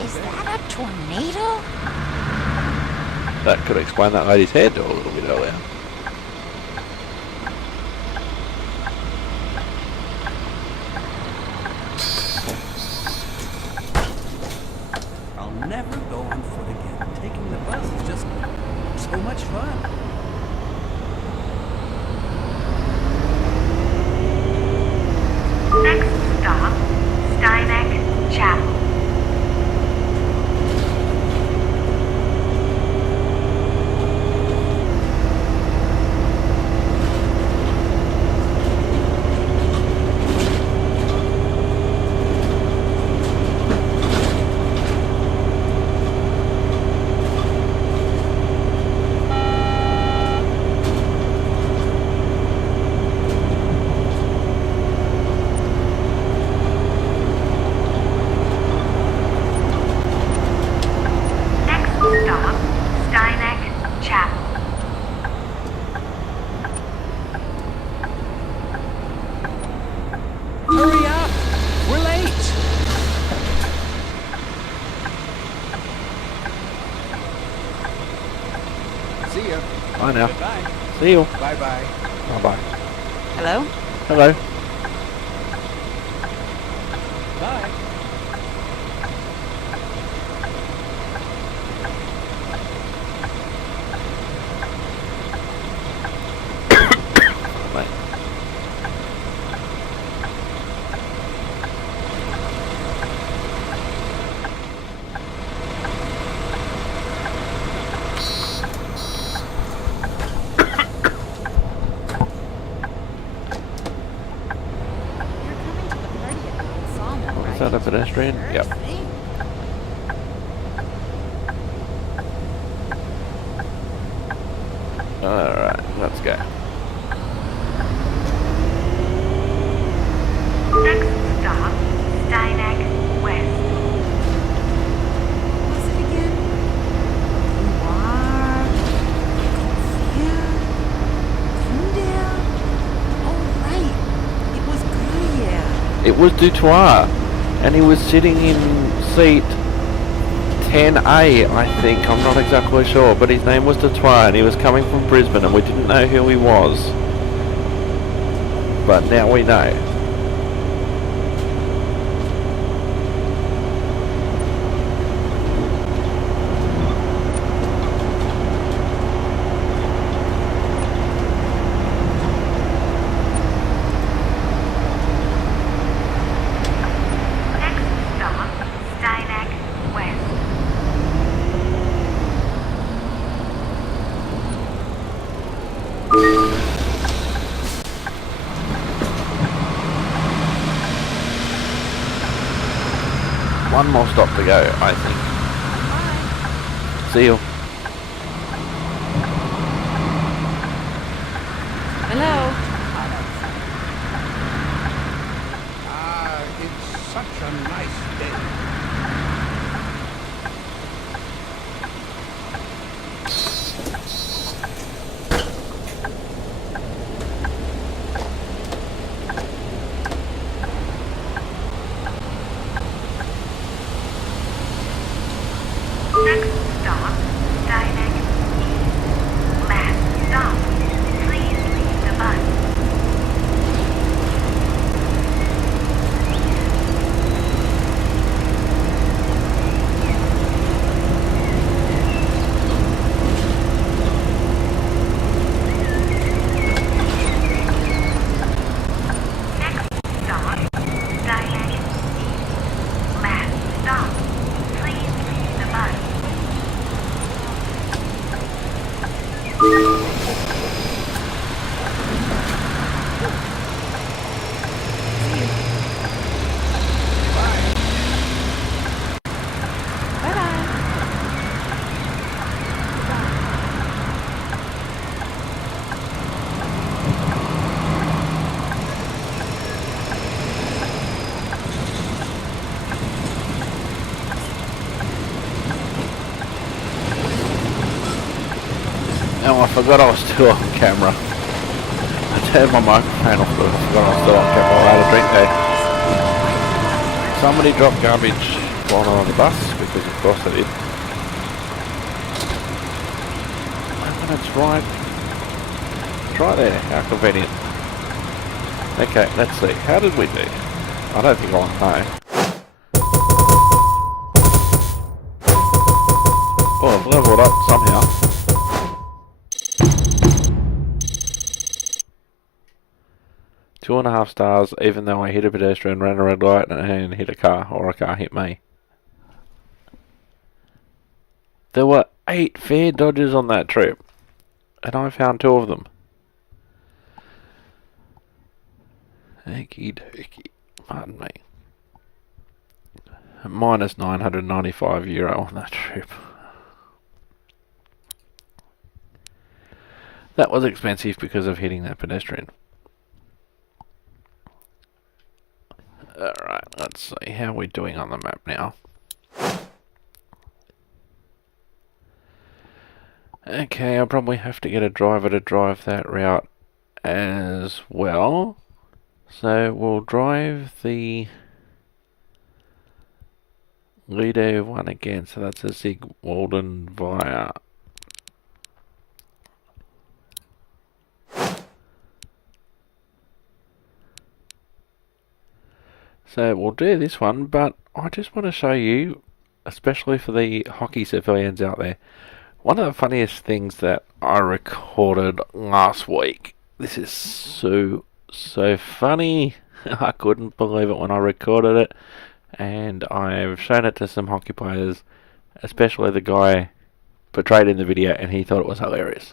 Is that a tornado? That could explain that lady's hairdo a little bit earlier. I'll never never go on foot again. Taking the bus is just so much fun. Next stop, Steineck Chapel. Hurry up! We're late! See ya. Bye now. Goodbye. See you. Bye-bye. Bye-bye. Hello? Hello. Bye. Mate. Is that a pedestrian? Yep. Alright, let's go. Next stop, Steineck West. What's it again? Noir. Confia. Tyndale. Oh, right. It was Gruyere. It was Dutoit, and he was sitting in seat 10A, I think. I'm not exactly sure, but his name was Dutoit, and he was coming from Brisbane, and we didn't know who he was. But now we know. Next stop, Steineck West. One more stop to go, I think. See you. Hello? It's such a nice day. Next stop, Steineck East. Last stop, please leave the bus. Next stop, Steineck East. Last stop, please leave the bus. Oh, I forgot I was still on camera. I turned my microphone off, but I forgot I was still on camera. I had a drink there. Somebody dropped garbage while they were on the bus, because of course they did. And it's right there. How convenient. Okay, let's see. How did we do? I don't think I know. leveled up somehow. Two and a half stars, even though I hit a pedestrian, ran a red light, and hit a car, or a car hit me. There were 8 fair dodges on that trip, and I found 2 of them. Okie dokie. Pardon me. Minus €995 on that trip. That was expensive because of hitting that pedestrian. Alright, let's see how we're doing on the map now. Okay, I'll probably have to get a driver to drive that route as well. So we'll drive the Lido one again, so that's a Sigwalden via. So we'll do this one, but I just want to show you, especially for the hockey civilians out there, one of the funniest things that I recorded last week. This is so funny. I couldn't believe it when I recorded it, and I've shown it to some hockey players, especially the guy portrayed in the video, and he thought it was hilarious.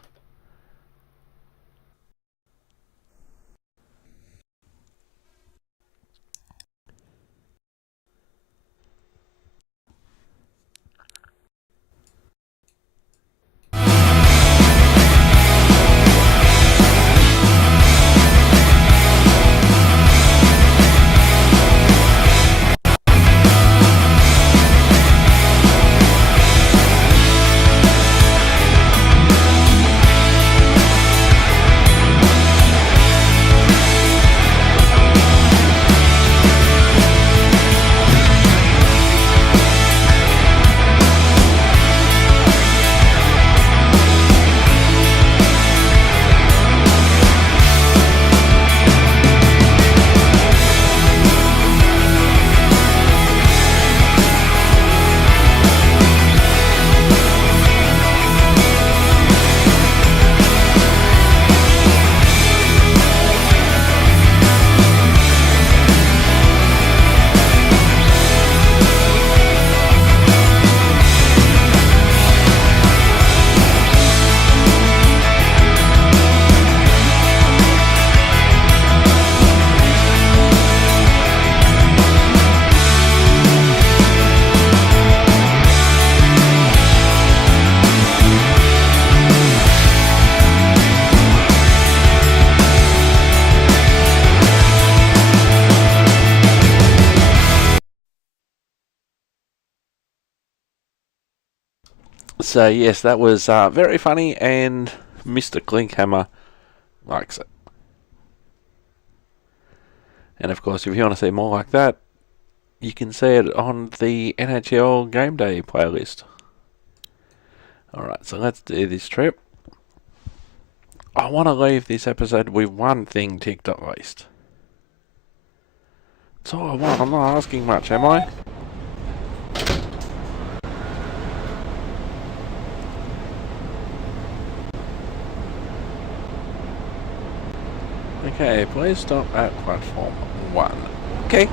So yes, that was very funny, and Mr. Klinkhammer likes it. And of course, if you want to see more like that, you can see it on the NHL Game Day playlist. Alright, so let's do this trip. I want to leave this episode with one thing ticked at least. That's all I want. I'm not asking much, am I? Okay, please stop at platform 1. Okay.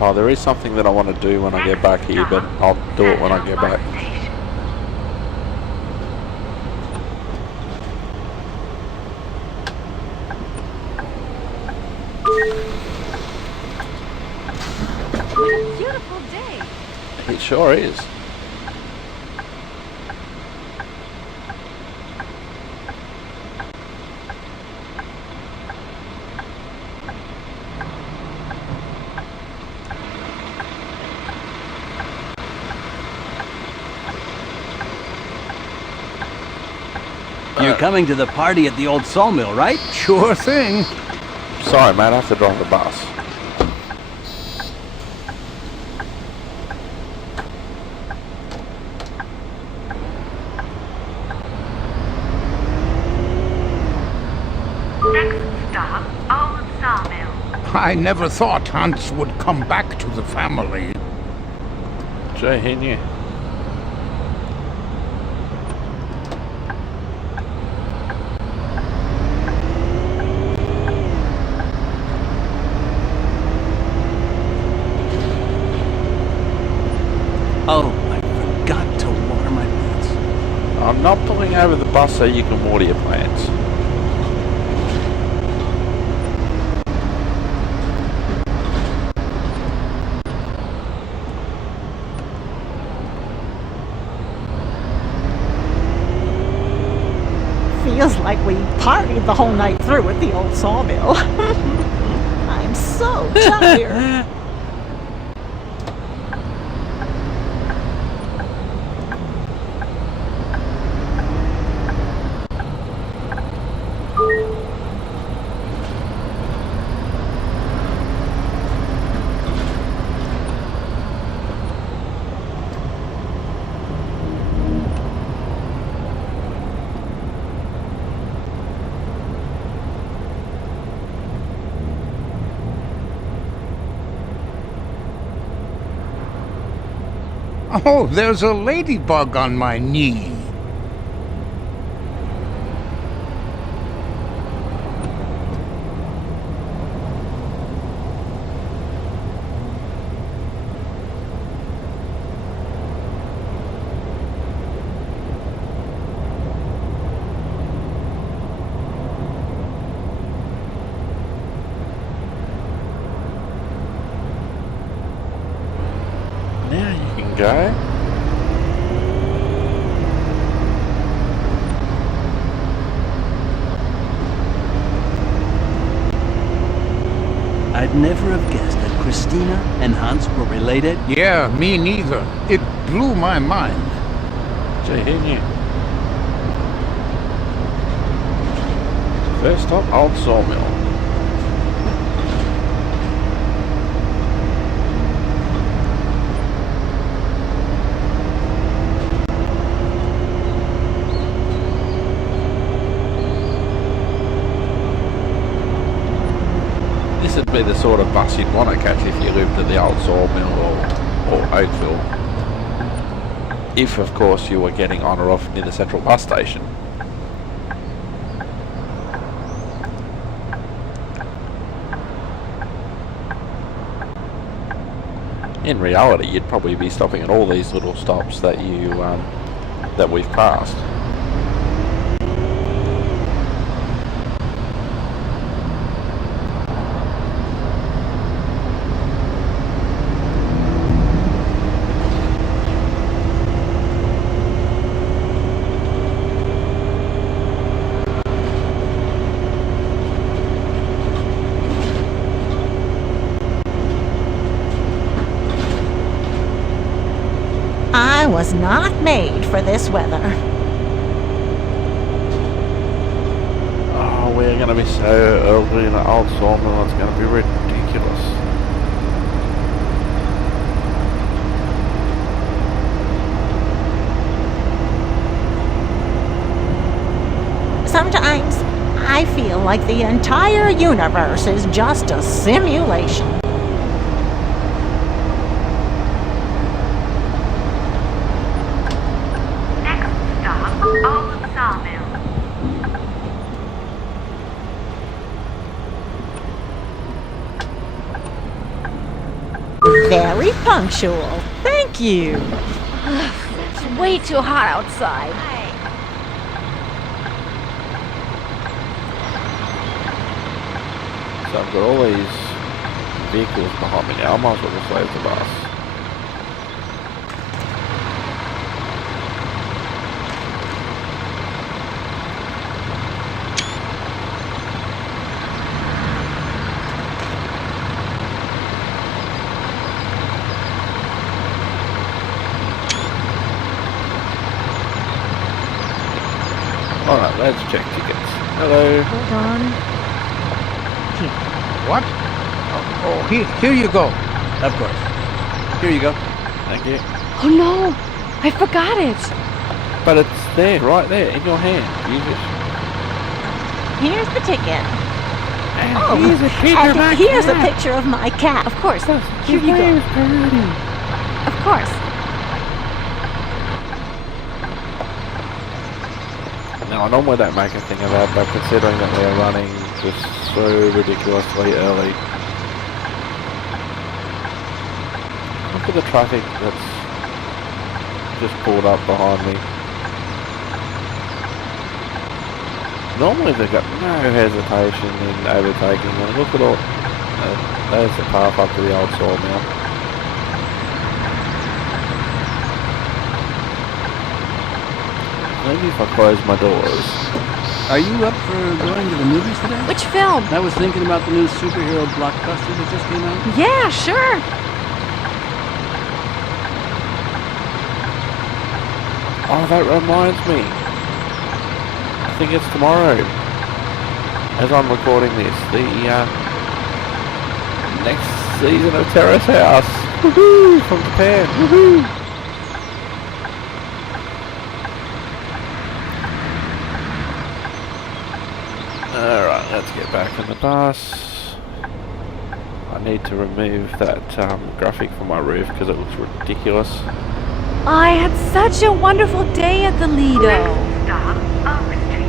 Oh, there is something that I want to do when I get back here, but I'll do it when I get back. Beautiful day. It sure is. You're coming to the party at the old sawmill, right? Sure thing. Sorry, man, I have to drive the bus. I never thought Hans would come back to the family. Jay Henry. Oh, I forgot to water my plants. I'm not pulling over the bus so you can water your plants. Feels like we partied the whole night through at the old sawmill. I'm so tired. Oh, there's a ladybug on my knee. Now you can go. I'd never have guessed that Christina and Hans were related. Yeah, me neither. It blew my mind. Jay Henry. First stop, Old Sawmill. This would be the sort of bus you'd want to catch if you lived at the Old Sawmill or Oakville. If, of course, you were getting on or off near the central bus station. In reality, you'd probably be stopping at all these little stops that that we've passed. I was not made for this weather. Oh, we're going to be so early in the Old Sawmill, it's going to be ridiculous. Sometimes I feel like the entire universe is just a simulation. Next stop, Old Sawmill. Very punctual. Thank you. It's way too hot outside. So I've got all these vehicles behind me now, I might as well just save the bus. Alright, let's check tickets. Hello. Hold on. What? Oh, here you go. Of course. Here you go. Thank you. Oh no! I forgot it! But it's there, right there, in your hand. Use it. Here's the ticket. Oh, Here's a picture of my here's a cat. picture of my cat. Of course. Here His you name go. is Birdie. Of course. Now, I normally don't make a thing of that, but considering that we're running just so ridiculously early. Look at the traffic that's just pulled up behind me. Normally they've got no hesitation in overtaking, and look at all, there's the path up to the old sawmill. Maybe if I close my doors. Are you up for going to the movies today? Which film? I was thinking about the new superhero Blockbuster that just came out. Yeah, sure. Oh, that reminds me. I think it's tomorrow. As I'm recording this, the next season of Terrace House. Woohoo! From Japan. Woohoo! Alright, let's get back in the bus. I need to remove that graphic from my roof because it looks ridiculous. I had such a wonderful day at the Lido. Stop, Oak Street.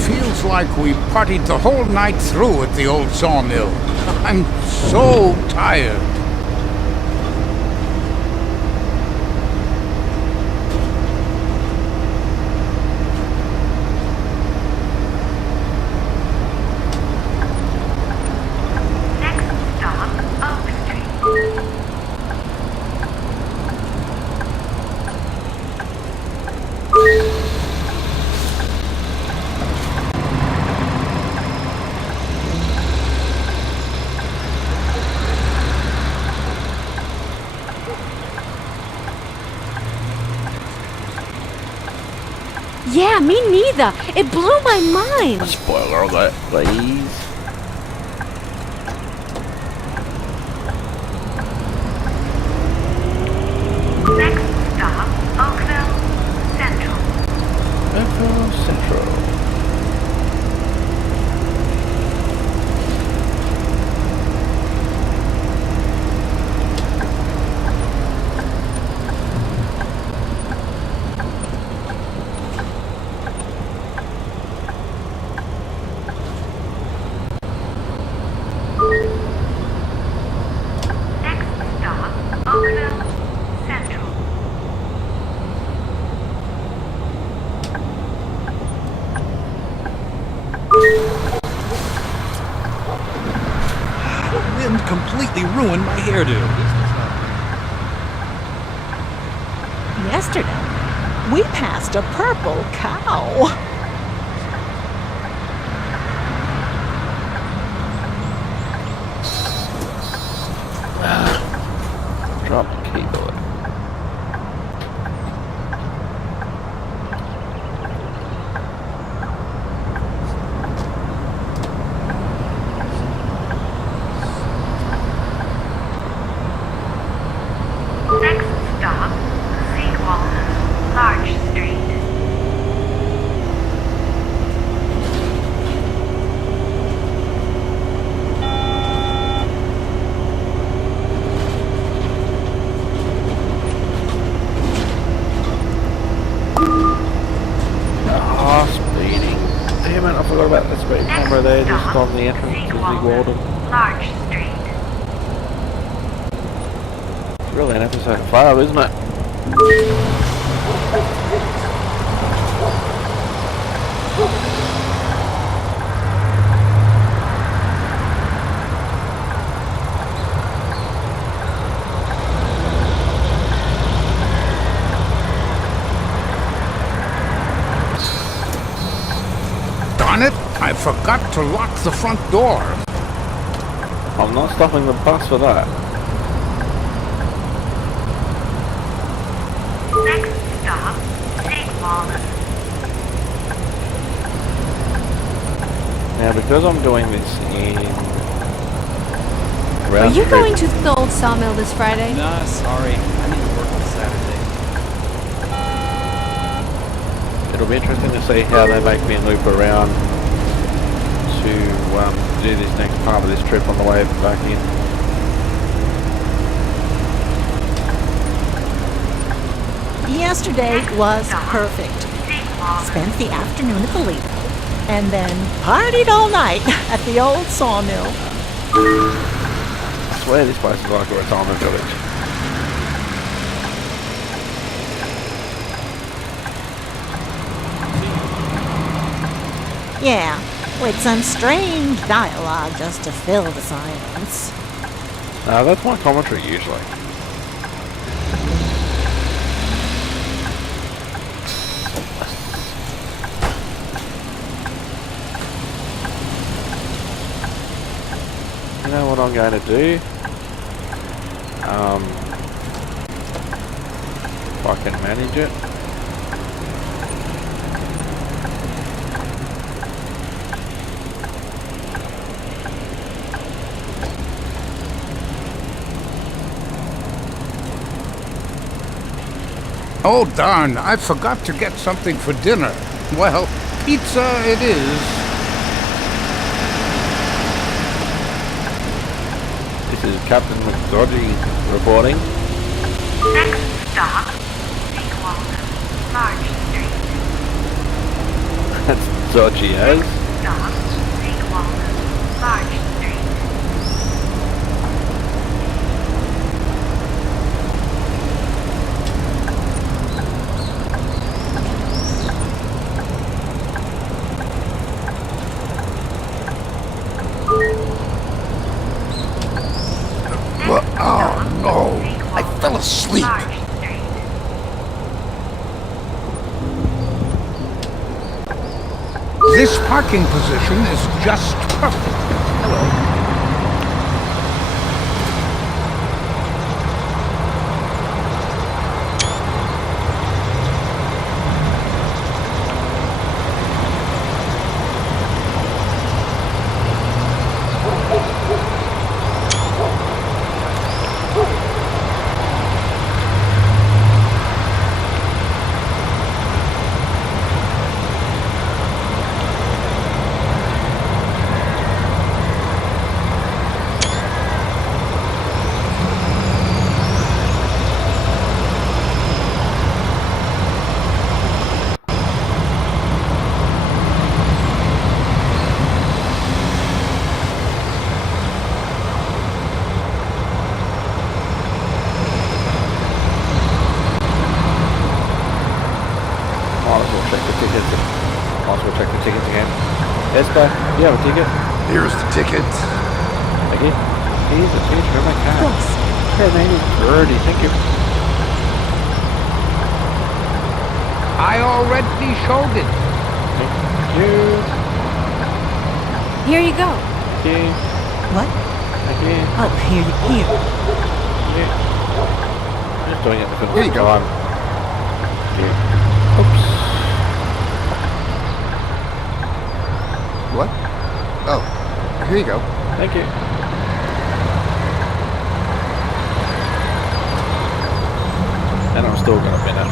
Feels like we partied the whole night through at the old sawmill. I'm so tired. Next stop, Oak Street. Yeah, me neither. It blew my mind. Spoiler alert, please. Next stop, Oakville Central. Oakville Central. Next stop, Oakville Central. The wind completely ruined my hairdo. Yesterday, we passed a purple cow. Drop keyboard. Next stop, Seawall, Large Street. Ah, speeding. Damn it, I forgot about the speed camera there just on the entrance to Zigwalden. Large Street. It's really an episode of 5, isn't it? Darn it, I forgot to lock the front door. I'm not stopping the bus for that. Next stop, Seawall. Now Now, because I'm doing this in Are round you trip, going to the old sawmill this Friday? Nah, sorry. I need to work on Saturday. it'll be interesting to see how they make me loop around to do this next part of this trip on the way back in. Yesterday was perfect. Spent the afternoon at the Lido, and then partied all night at the old sawmill. I swear this place is like a retirement village. Yeah, with some strange dialogue just to fill the silence. That's my commentary usually. You know what I'm going to do? If I can manage it. Oh, darn, I forgot to get something for dinner. Well, pizza it is. This is Captain McDodgy reporting. Next stop, Seawalker, Large Street. That's dodgy as. Stop, Seawalker, Large Street. Oh no, I fell asleep. Large Street. This parking position is just perfect. Hello. Esper, do you have a ticket? Here's the ticket. Thank you. Here's the ticket for my car. Yes. Her name is Birdie, thank you. I already showed it. Thank you. Here you go. Thank you. What? Thank you. Oh, here. Yeah. I'm just doing it because Here you go. time. Yeah. Oops. What? Oh, here you go. Thank you. And I'm still gonna win it.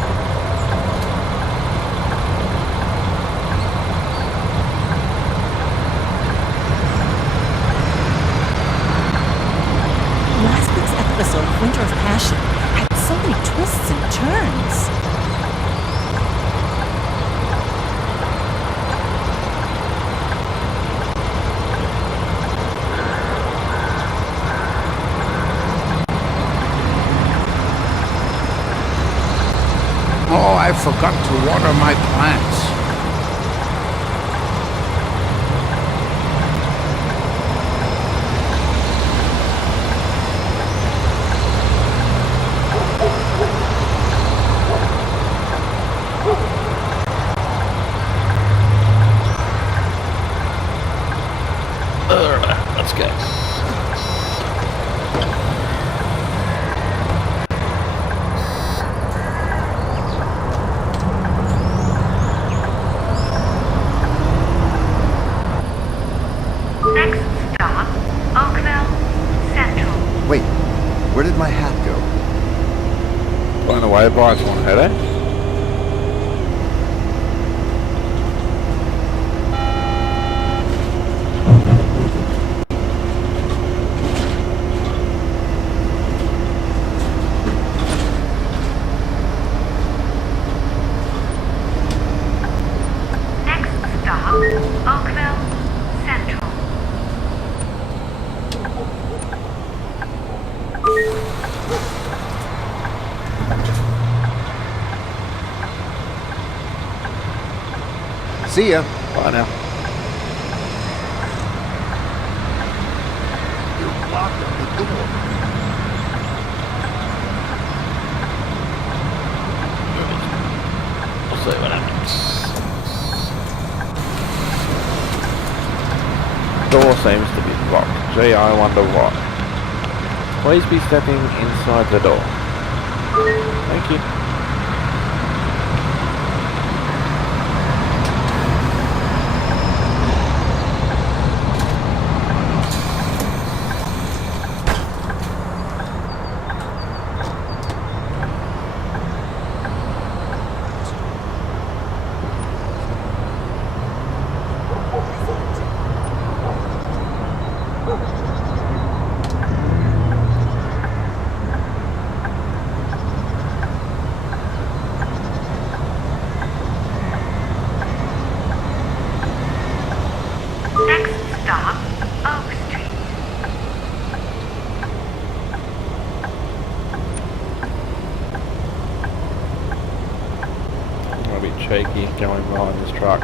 Last week's episode of Winter of Passion had so many twists and turns. Oh, I forgot to water my plants. Let's go. Blown away by its one head, eh? Next stop, Oakville Central. See ya. Bye now. You're locked at the door. We'll see what happens. Door seems to be blocked. Gee, I wonder why. Please be stepping inside the door. Thank you. Next stop, Oak Street. I'm gonna be cheeky going behind this truck.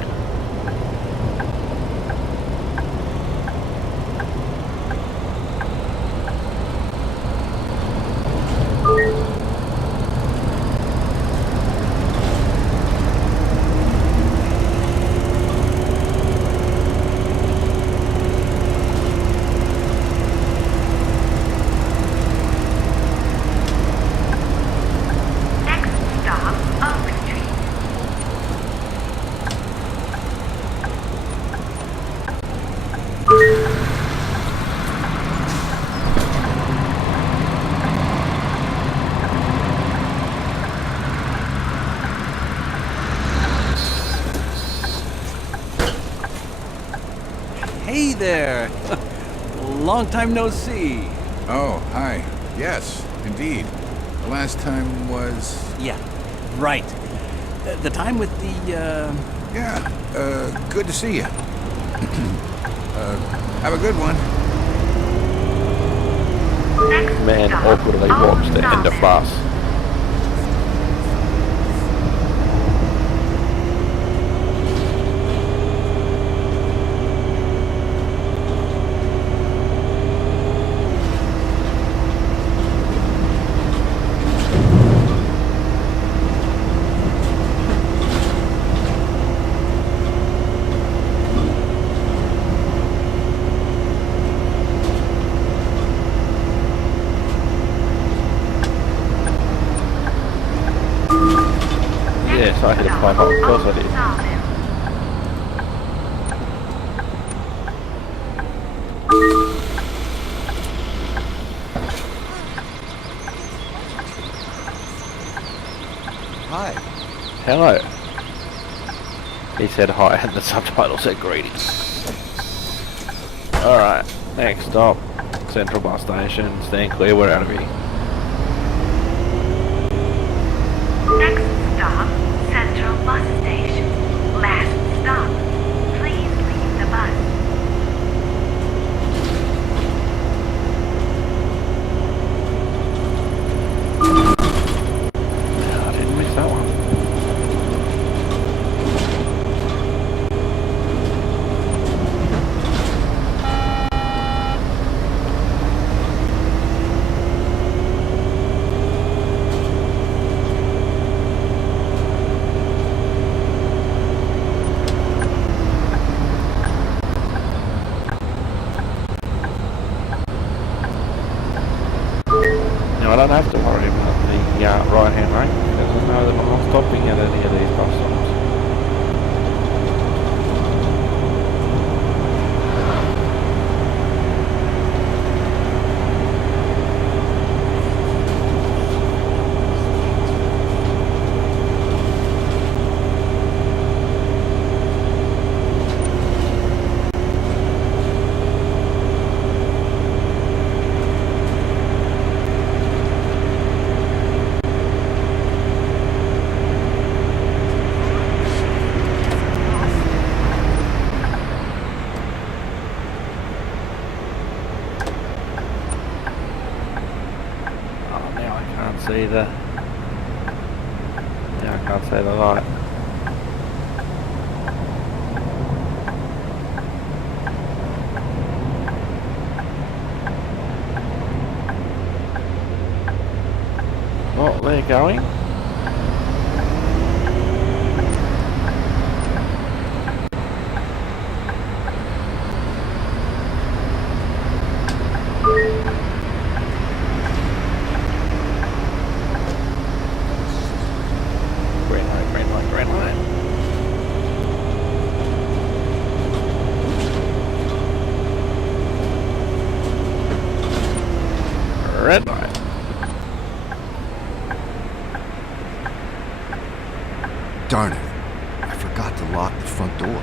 Next stop, Oak Street. Hey there! Long time no see. Oh, hi. Yes, indeed. The last time was... Yeah, right. The time with the, Yeah, good to see you. Have a good one. Next Man stop, awkwardly Oak walks to end of Summit. bus. Yes, I hit a pipe. Of course I did. Hi. Hello. He said hi and the subtitle said greetings. Alright, next stop. Central bus station. Stand clear, we're out of here. Next stop, Central Bus Station. Last stop. Please leave the bus. I didn't miss that one. Now I don't have to worry about the right-hand lane because I know that I'm not stopping at any of these bus stops. Can't say the light. Oh, they're going. Green light, green light, green light. Red light. Darn it. I forgot to lock the front door.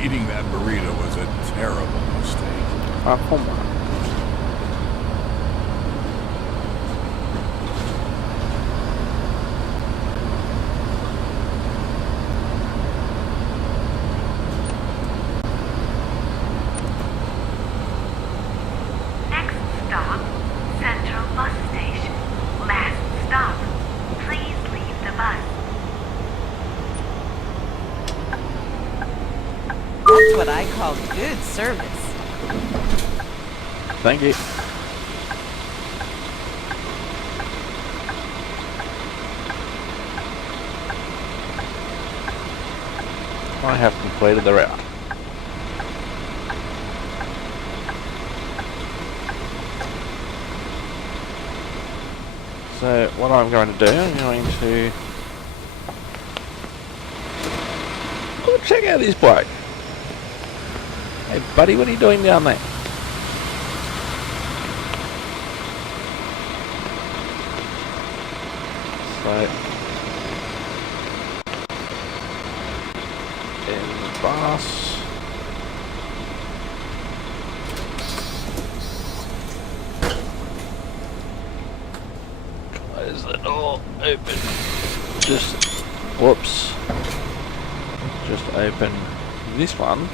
Eating that burrito was a terrible mistake. Ah, come on. Next stop, Central Bus Station. Last stop. Please leave the bus. That's what I call good service. Thank you. I have completed the route. So what I'm going to do, I'm going to check out this bloke. Hey buddy, what are you doing down there? So in the bus. Close the door, open. Just whoops. Just open this one.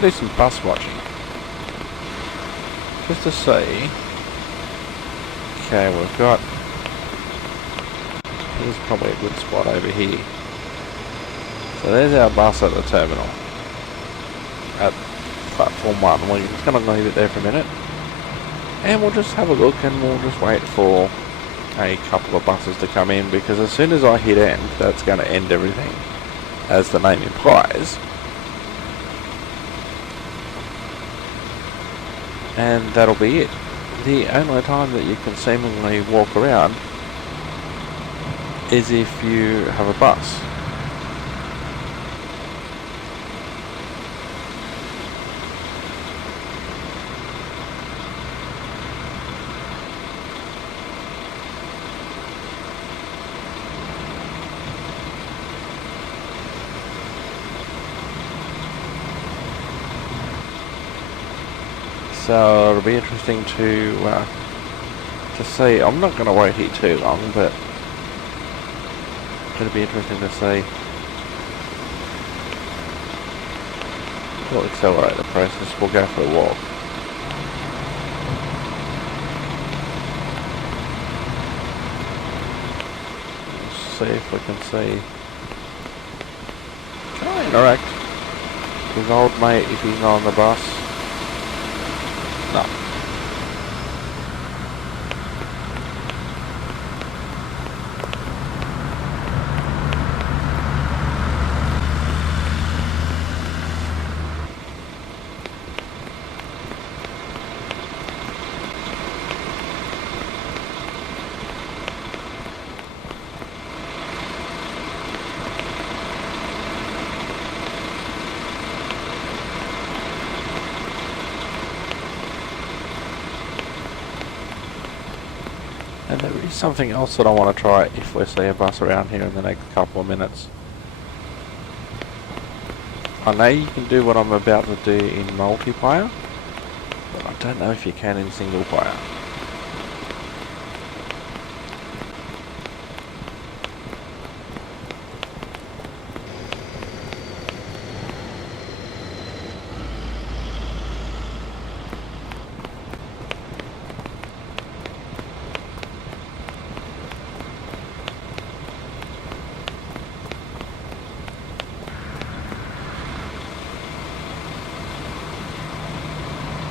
Do some bus watching just to see. Okay, we've got, here's probably a good spot over here. So there's our bus at the terminal at platform 1. We're just going to leave it there for a minute and we'll just have a look and we'll just wait for a couple of buses to come in, because as soon as I hit end, that's going to end everything, as the name implies. And that'll be it. The only time that you can seemingly walk around is if you have a bus. So it'll be interesting to see. I'm not going to wait here too long, but it'll be interesting to see. We'll accelerate the process. We'll go for a walk. See if we can see. Can I interact with old mate if he's not on the bus? No. And there is something else that I want to try if we see a bus around here in the next couple of minutes. I know you can do what I'm about to do in multiplayer, but I don't know if you can in single player.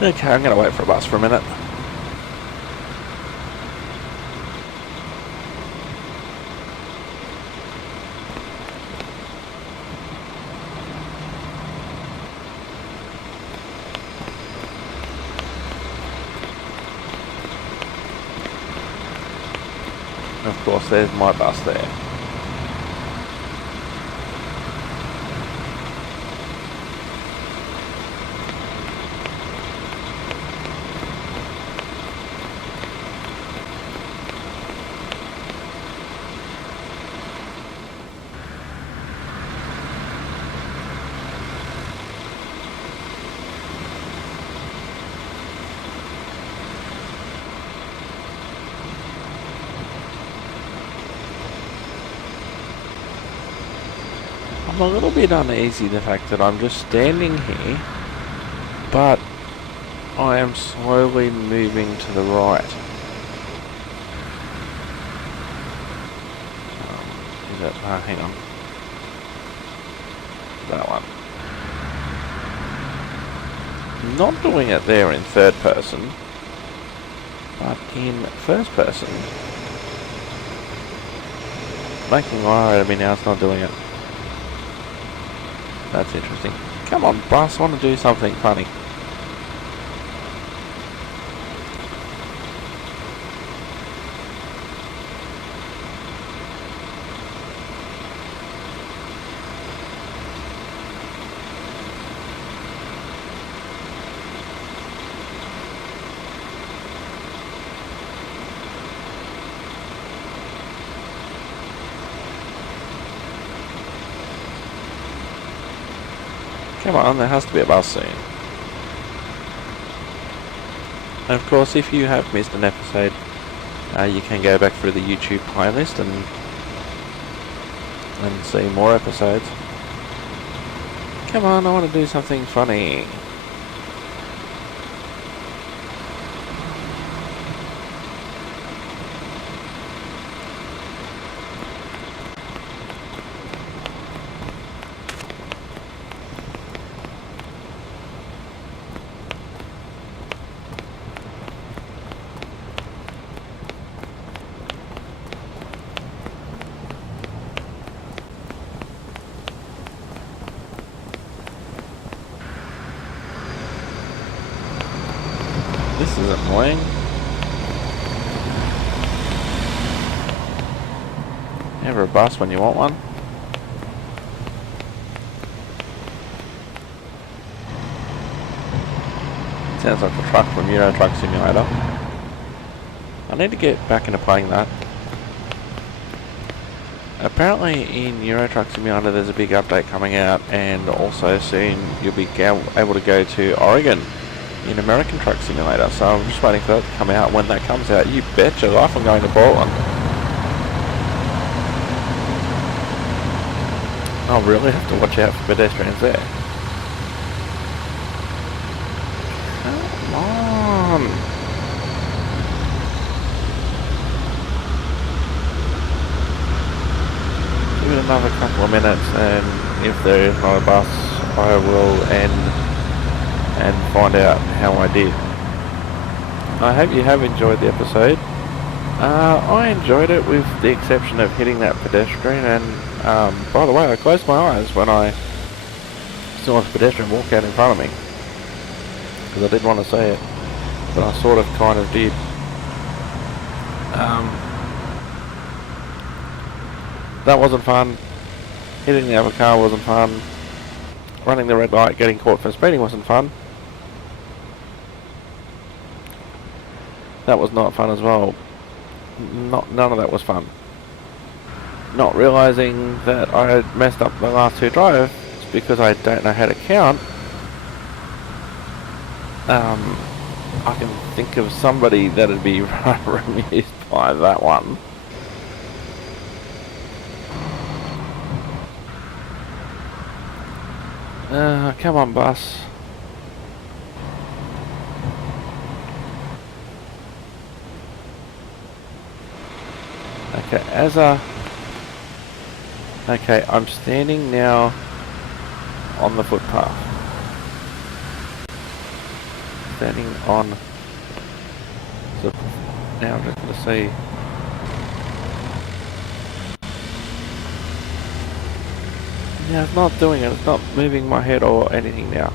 Okay, I'm going to wait for a bus for a minute. Of course, there's my bus there. I'm a little bit uneasy the fact that I'm just standing here, but I am slowly moving to the right. Is it? Hang on. That one. Not doing it there in third person, but in first person. Making eye out of me now, it's not doing it. That's interesting. Come on, bus, I want to do something funny. Come on, there has to be a bus soon. And of course, if you have missed an episode, you can go back through the YouTube playlist and see more episodes. Come on, I want to do something funny. This is annoying. Never a bus when you want one. Sounds like a truck from Euro Truck Simulator. I need to get back into playing that. Apparently in Euro Truck Simulator there's a big update coming out, and also soon you'll be able to go to Oregon in American Truck Simulator, so I'm just waiting for that to come out. When that comes out, you bet your life I'm going to Portland. I'll really have to watch out for pedestrians there. Come on! Give it another couple of minutes, and if there is not a bus, I will end and find out how I did. I hope you have enjoyed the episode. I enjoyed it with the exception of hitting that pedestrian, and by the way, I closed my eyes when I saw a pedestrian walk out in front of me, because I did want to see it, but I sort of kind of did. That wasn't fun. Hitting the other car wasn't fun. Running the red light, getting caught for speeding wasn't fun. That was not fun as well. None of that was fun. Not realising that I had messed up the last two drives because I don't know how to count. I can think of somebody that'd be amused by that one. Come on, bus. Okay, okay, I'm standing now on the footpath. Standing on the... Now I'm just going to see... Yeah, it's not doing it. It's not moving my head or anything now.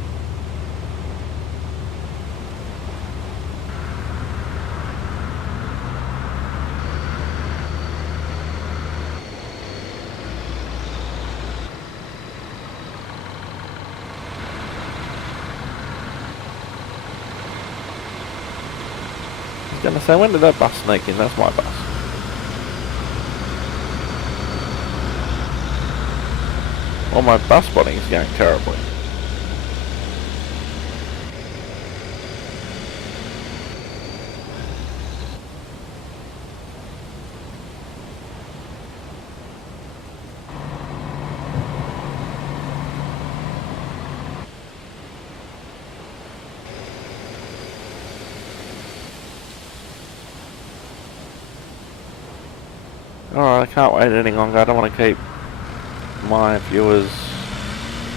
I was gonna say, when did that bus sneak in? That's my bus. Well, my bus spotting is going terribly. Alright, I can't wait any longer. I don't want to keep my viewers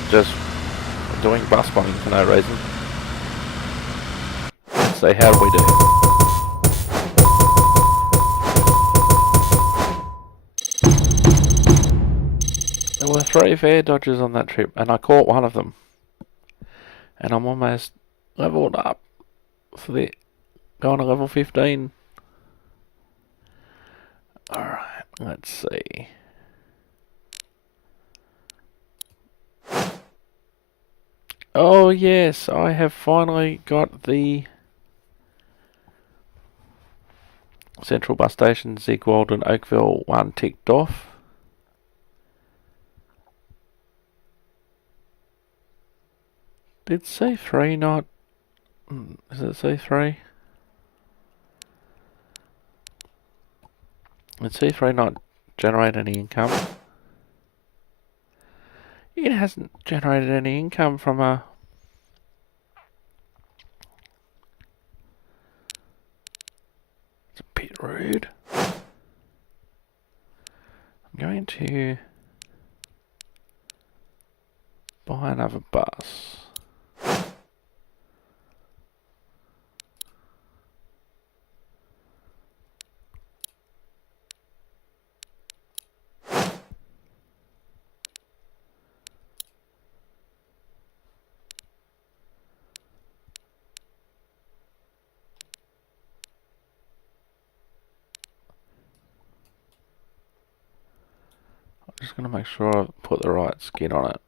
just doing bus spotting for no reason. Let's see, how do we do? There were 3 fare dodges on that trip, and I caught one of them. And I'm almost leveled up for the going to level 15. Alright, let's see. Oh yes, I have finally got the Central Bus Station, Ziegwald and Oakville one ticked off. Did C3 not... Is it C3? Did C3 not generate any income? It hasn't generated any income from a... It's a bit rude. I'm going to buy another bus. I'm just going to make sure I put the right skin on it.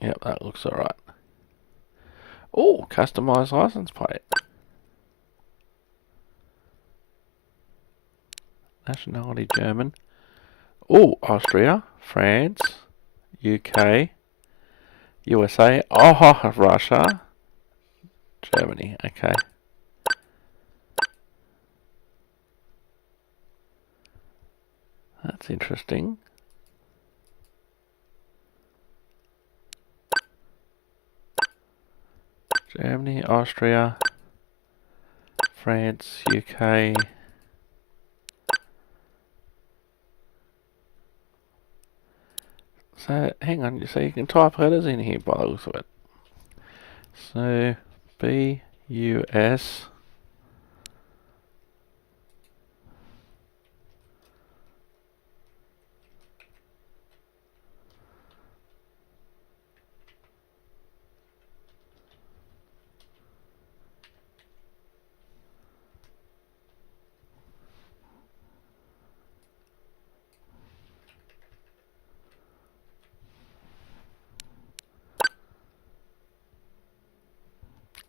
Yep, that looks alright. Oh, customized license plate. Nationality German. Oh, Austria, France, UK, USA, oh, Russia, Germany, okay. That's interesting. Germany, Austria, France, UK. So, hang on, so you can type letters in here by the looks of it. So, B, U, S.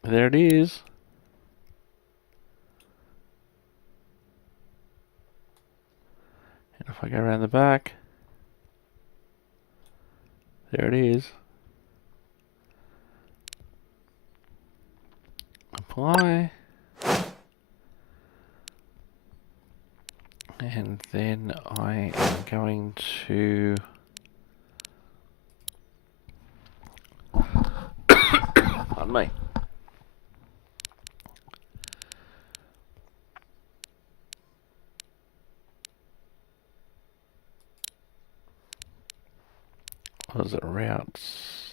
There it is. And if I go around the back, there it is. Apply. And then I am going to pardon me. What is it, routes?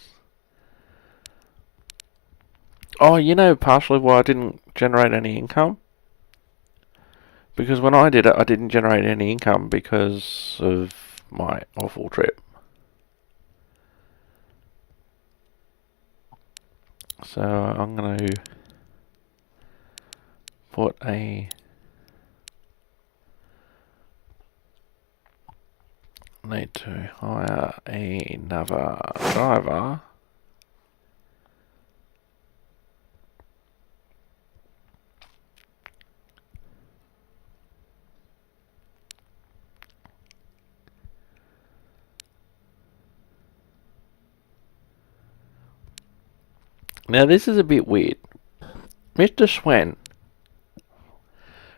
Oh, you know partially why I didn't generate any income? Because when I did it, I didn't generate any income because of my awful trip. So I'm going to put a need to hire another driver. Now this is a bit weird. Mr. Swen,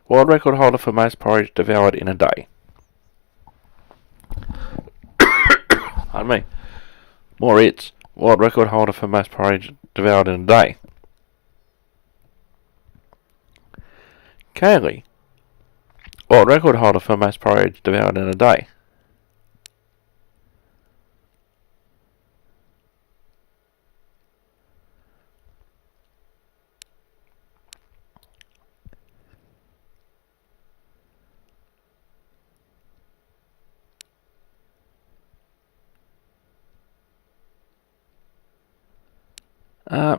world record holder for most porridge devoured in a day. Pardon me. Moritz, world record holder for most porridge devoured in a day. Kaylee, world record holder for most porridge devoured in a day.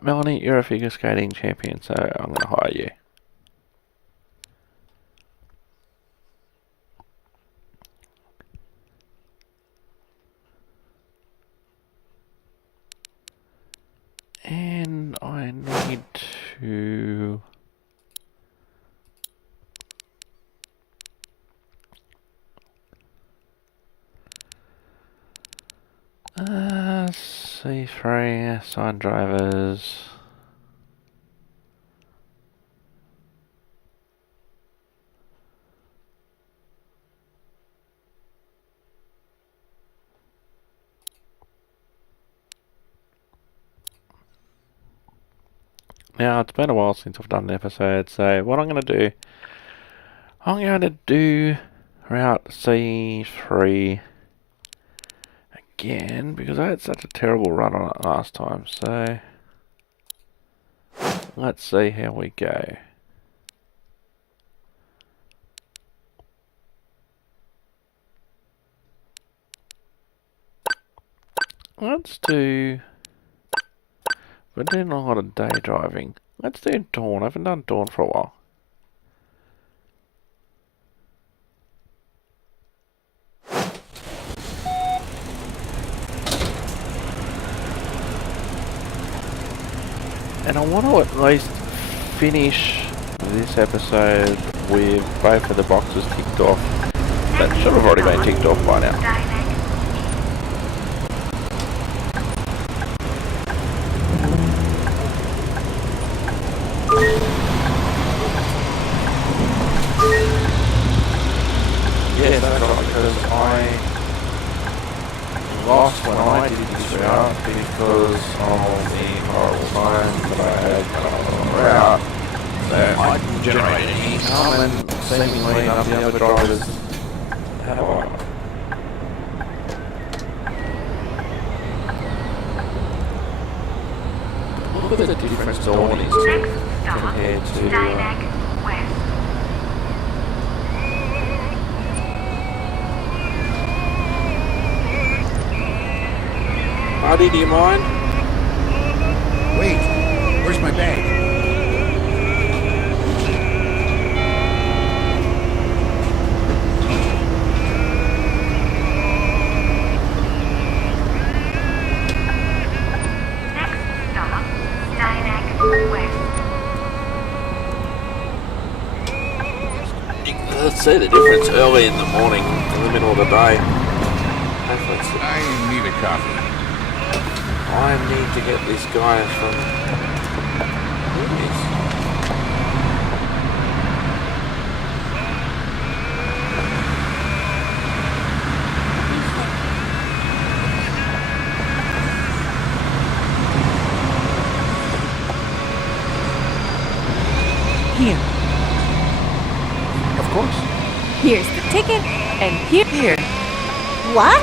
Melanie, you're a figure skating champion, so I'm going to hire you. And I need to C3 assign drivers. Now, it's been a while since I've done an episode, so what I'm going to do, I'm going to do Route C3 again, because I had such a terrible run on it last time, so let's see how we go. Let's do... We're doing a lot of day driving. Let's do dawn. I haven't done dawn for a while. And I want to at least finish this episode with both of the boxes ticked off That should have already been ticked off by now. Yes, that's right, because I lost when I did this route because of the horrible time that I had on the route. That I didn't generate any income and seemingly none of the other drivers have either. Look at the difference awnings compared to Buddy, do you mind? Wait, where's my bag? Let's see the difference early in the morning, in the middle of the day. I need a coffee. I need to get this guy from... Who is? Here. Of course. Here's the ticket, and here. What?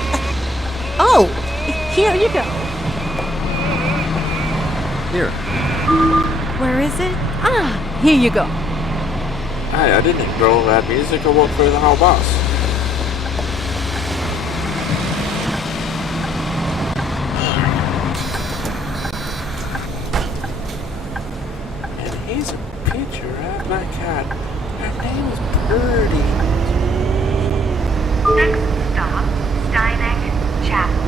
Oh, here you go. Here. Where is it? Ah, here you go. Hey, I didn't ignore all that music. I walked through the whole bus. And here's a picture of my cat. Her name is Birdie. Next stop, Steineck Chapel.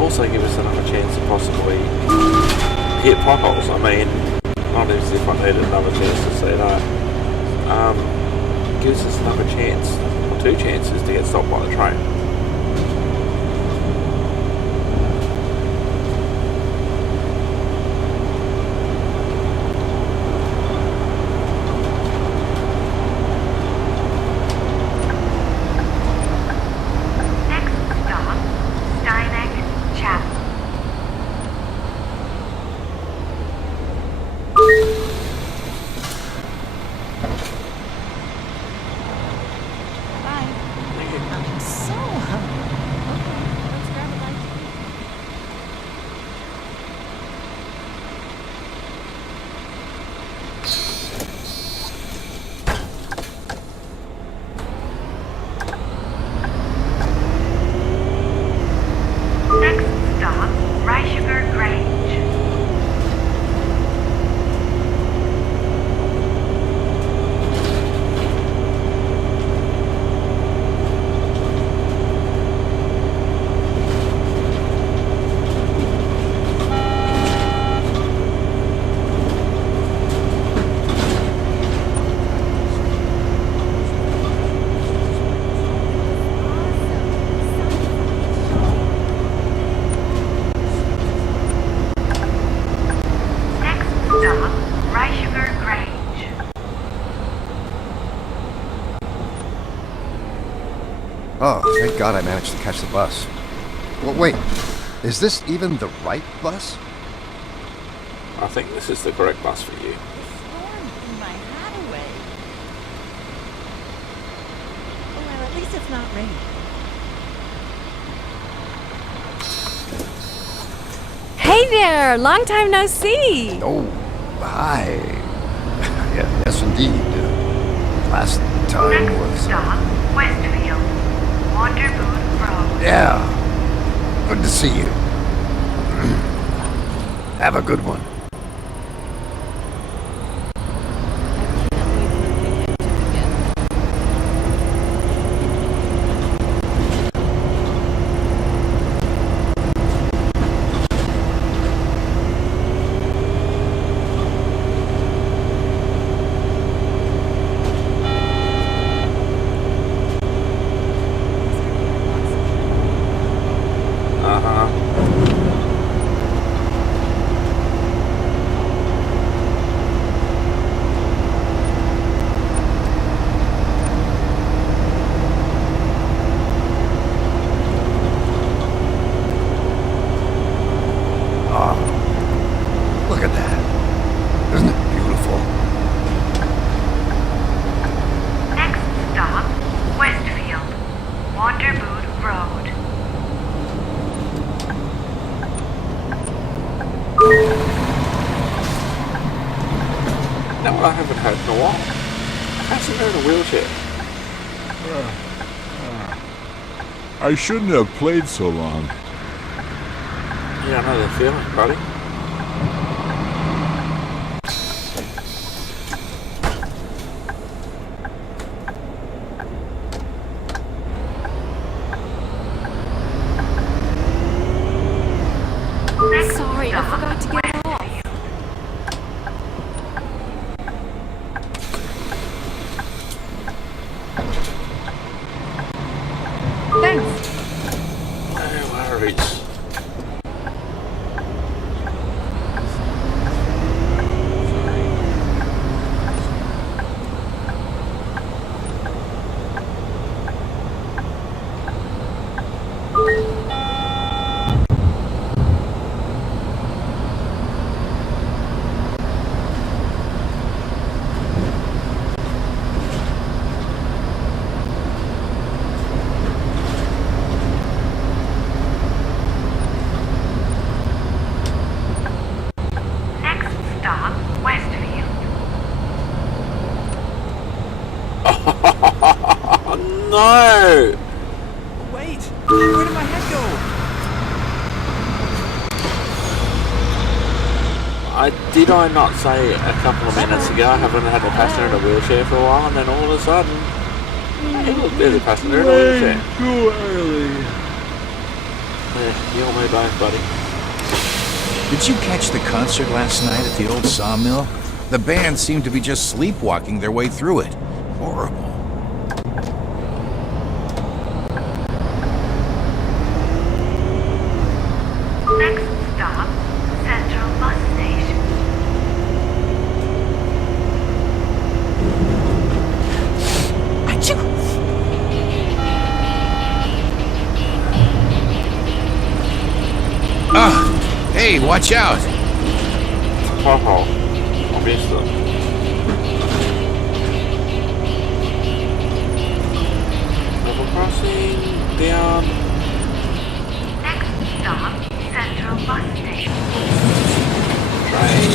Also give us another chance to possibly hit potholes. I mean, not as if I needed another chance to see that. Gives us another chance, or two chances to get stopped by the train. Oh, thank God I managed to catch the bus. Well, wait, is this even the right bus? I think this is the correct bus for you. My hat away. Well, at least it's not raining. Hey there! Long time no see! Oh, hi. Yes, indeed. Last time was... Stop, Westfield. Waterboot Road. Yeah. Good to see you. Have a good one. passenger in a wheelchair? I shouldn't have played so long. You don't know the feeling, buddy. Sorry, I forgot to get off. Thanks. No worries. No! Wait! Where did my head go? Did I not say a couple of minutes ago I haven't had a passenger in a wheelchair for a while, and then all of a sudden, hey, look, there's a passenger in a wheelchair. Too early. Yeah, you and me both, buddy. Did you catch the concert last night at the old sawmill? The band seemed to be just sleepwalking their way through it. Horrible. Next stop, Central Bus Station. Achoo! Ah! Hey, watch out! Oh, obviously. Level crossing, down. Next stop, Central Bus Station. Right.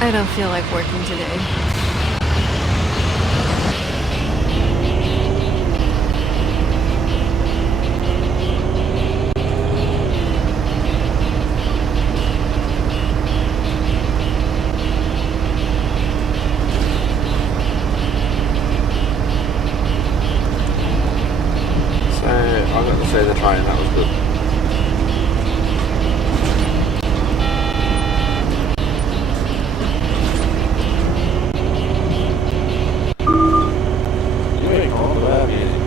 I don't feel like working today. So, I got to say the train, that was good.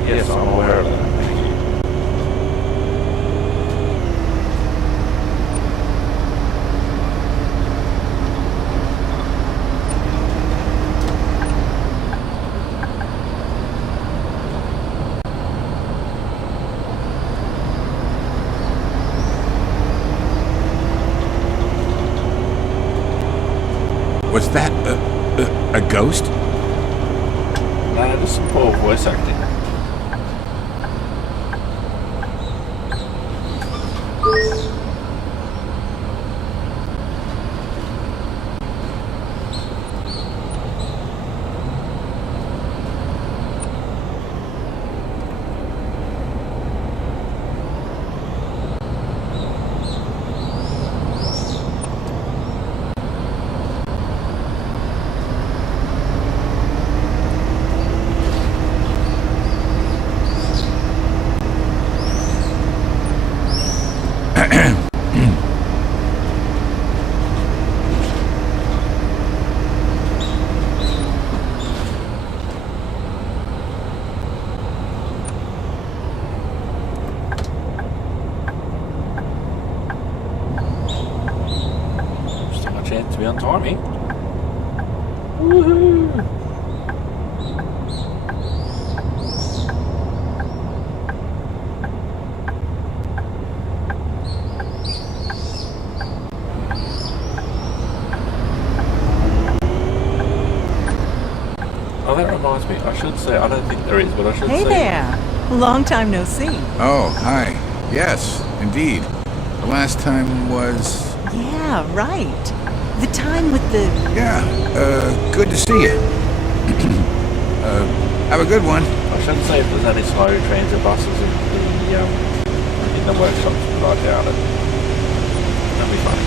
Yes, I'm aware of that. Thank you. Was that a ghost? No, just some poor voice acting. Still my chance to be on timing. Woohoo! Oh, that reminds me. I should say, I don't think there is, but I should Hey say... there. Long time no see. Oh, hi. Yes, indeed. The last time was... Yeah, right. The time with the... Yeah, good to see you. Have a good one. I shouldn't say if there's any slow transit buses in the workshops, but I doubt it. That'd be funny.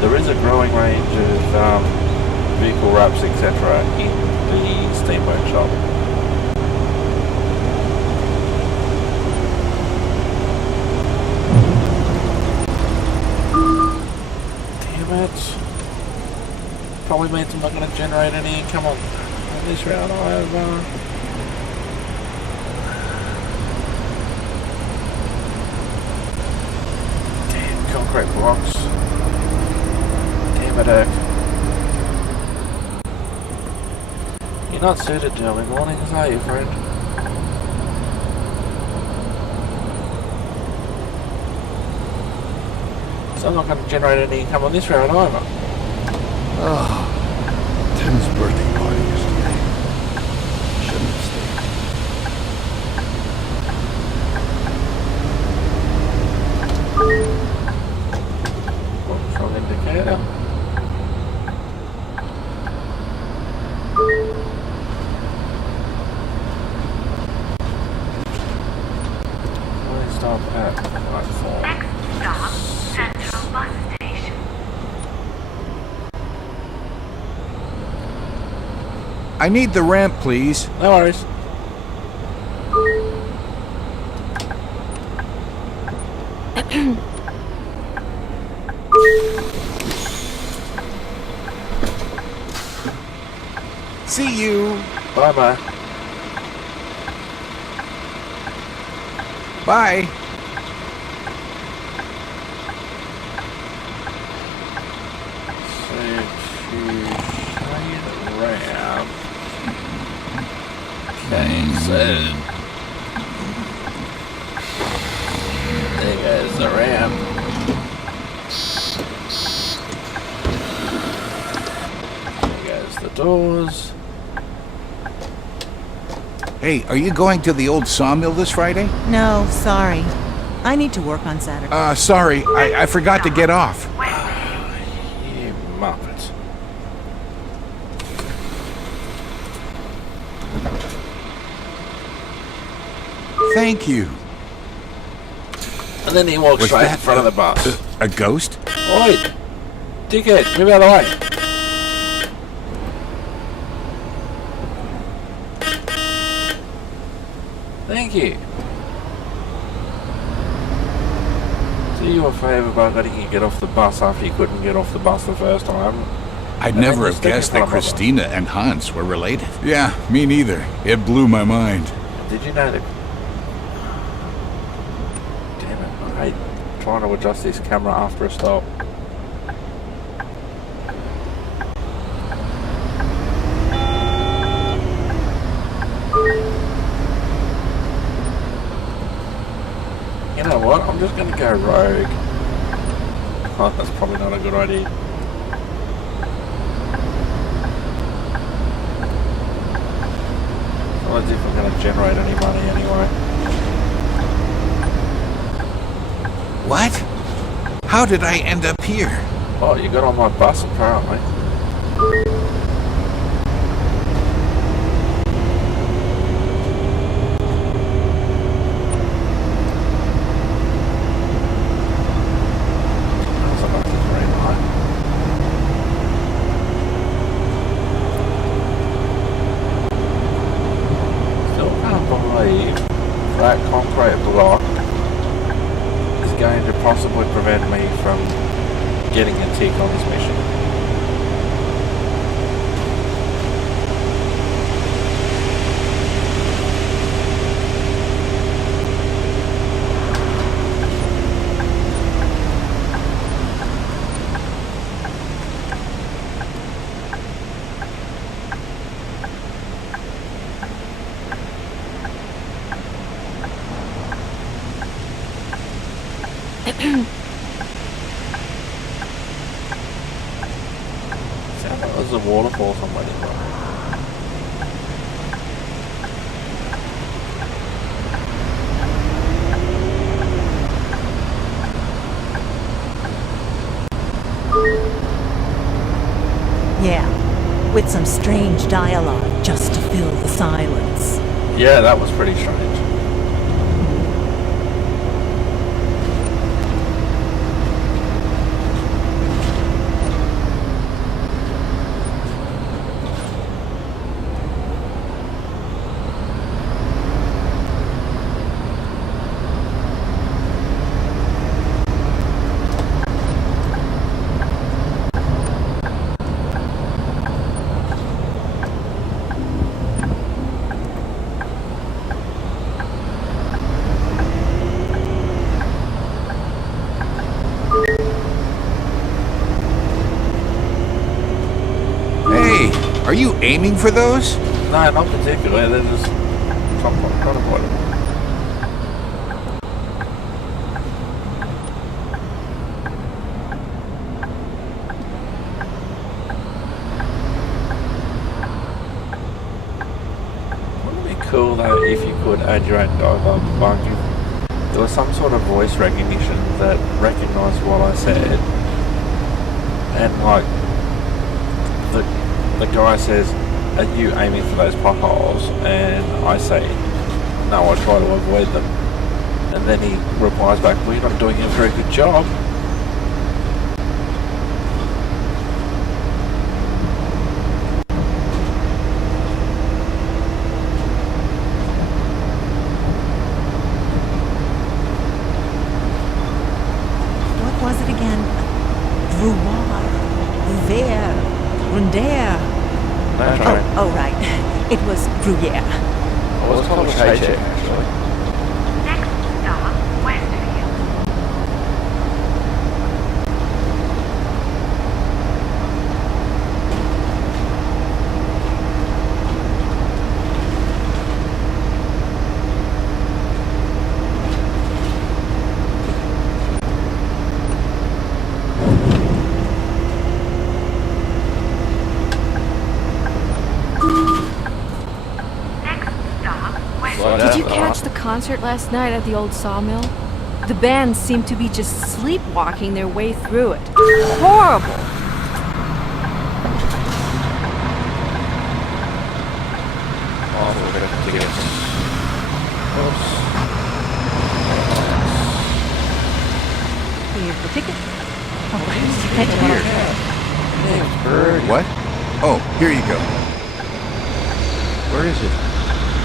There is a growing range of vehicle wraps, etc. in the Steam Workshop. Damn it. Probably means I'm not going to generate any income on this round. I have... Damn concrete blocks. Damn it, Erk. You're not suited to early mornings, are you, friend? So I'm not going to generate any income on this round either. Oh, Tim's birthday party yesterday. Shouldn't have stayed. Control indicator. Stop at platform. Next stop, Central Bus Station. I need the ramp, please. No worries. See you. Bye-bye. Bye. There goes the ramp. There goes the doors. Hey, are you going to the old sawmill this Friday? No, sorry. I need to work on Saturday. Sorry. I forgot to get off. You muppet. Thank you. And then he walks straight in front of the bus. A ghost? Oi! Dickhead, move out of the way. Thank you. Do you a favour by letting you get off the bus after you couldn't get off the bus the first time? I'd never have guessed that Christina and Hans were related. Yeah, me neither. It blew my mind. Did you know that... Damn it, I hate trying to adjust this camera after a stop. You know what, I'm just going to go rogue. Oh, that's probably not a good idea. Not as if I'm going to generate any money anyway. What? How did I end up here? Oh, you got on my bus apparently. That concrete block is going to possibly prevent me from getting a tick on this mission. Sounds like there's a waterfall somewhere nearby. Yeah, with some strange dialogue just to fill the silence. Yeah, that was pretty strange. Are you aiming for those? No, not particularly. They're just unavoidable. Wouldn't it be cool though if you could add your own dialogue? Like if there was some sort of voice recognition that recognised what I said, and like the guy says, "Are you aiming for those potholes?" And I say, "No, I try to avoid them." And then he replies back, "Well, you're not doing a very good job." What was it again? Vouloir, Rouvert, Rondeur. Oh, right. It was Gruyere. I was told to check actually. Next stop, Westview. Did you catch the concert last night at the old sawmill? The band seemed to be just sleepwalking their way through it. Horrible! Here's the ticket. What? Oh, here you go. Where is it?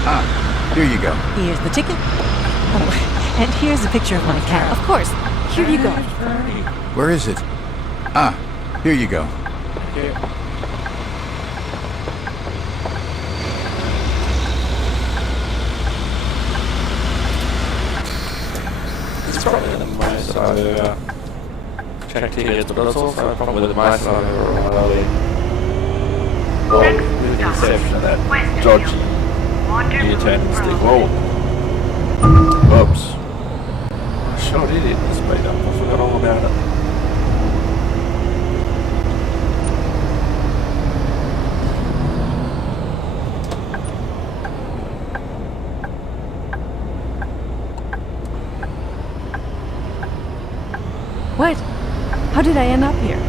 Ah, here you go. Here's the ticket. Oh, and here's a picture of my cat. Of course. Here you go. Where is it? Ah, here you go. It's probably the most I've ever checked tickets, but it's also probably the most I've ever really. Well, with the exception of that dodgy U-turn stick. Whoa. Whoops. I sure did hit the speed up. I forgot all about it. What? How did I end up here?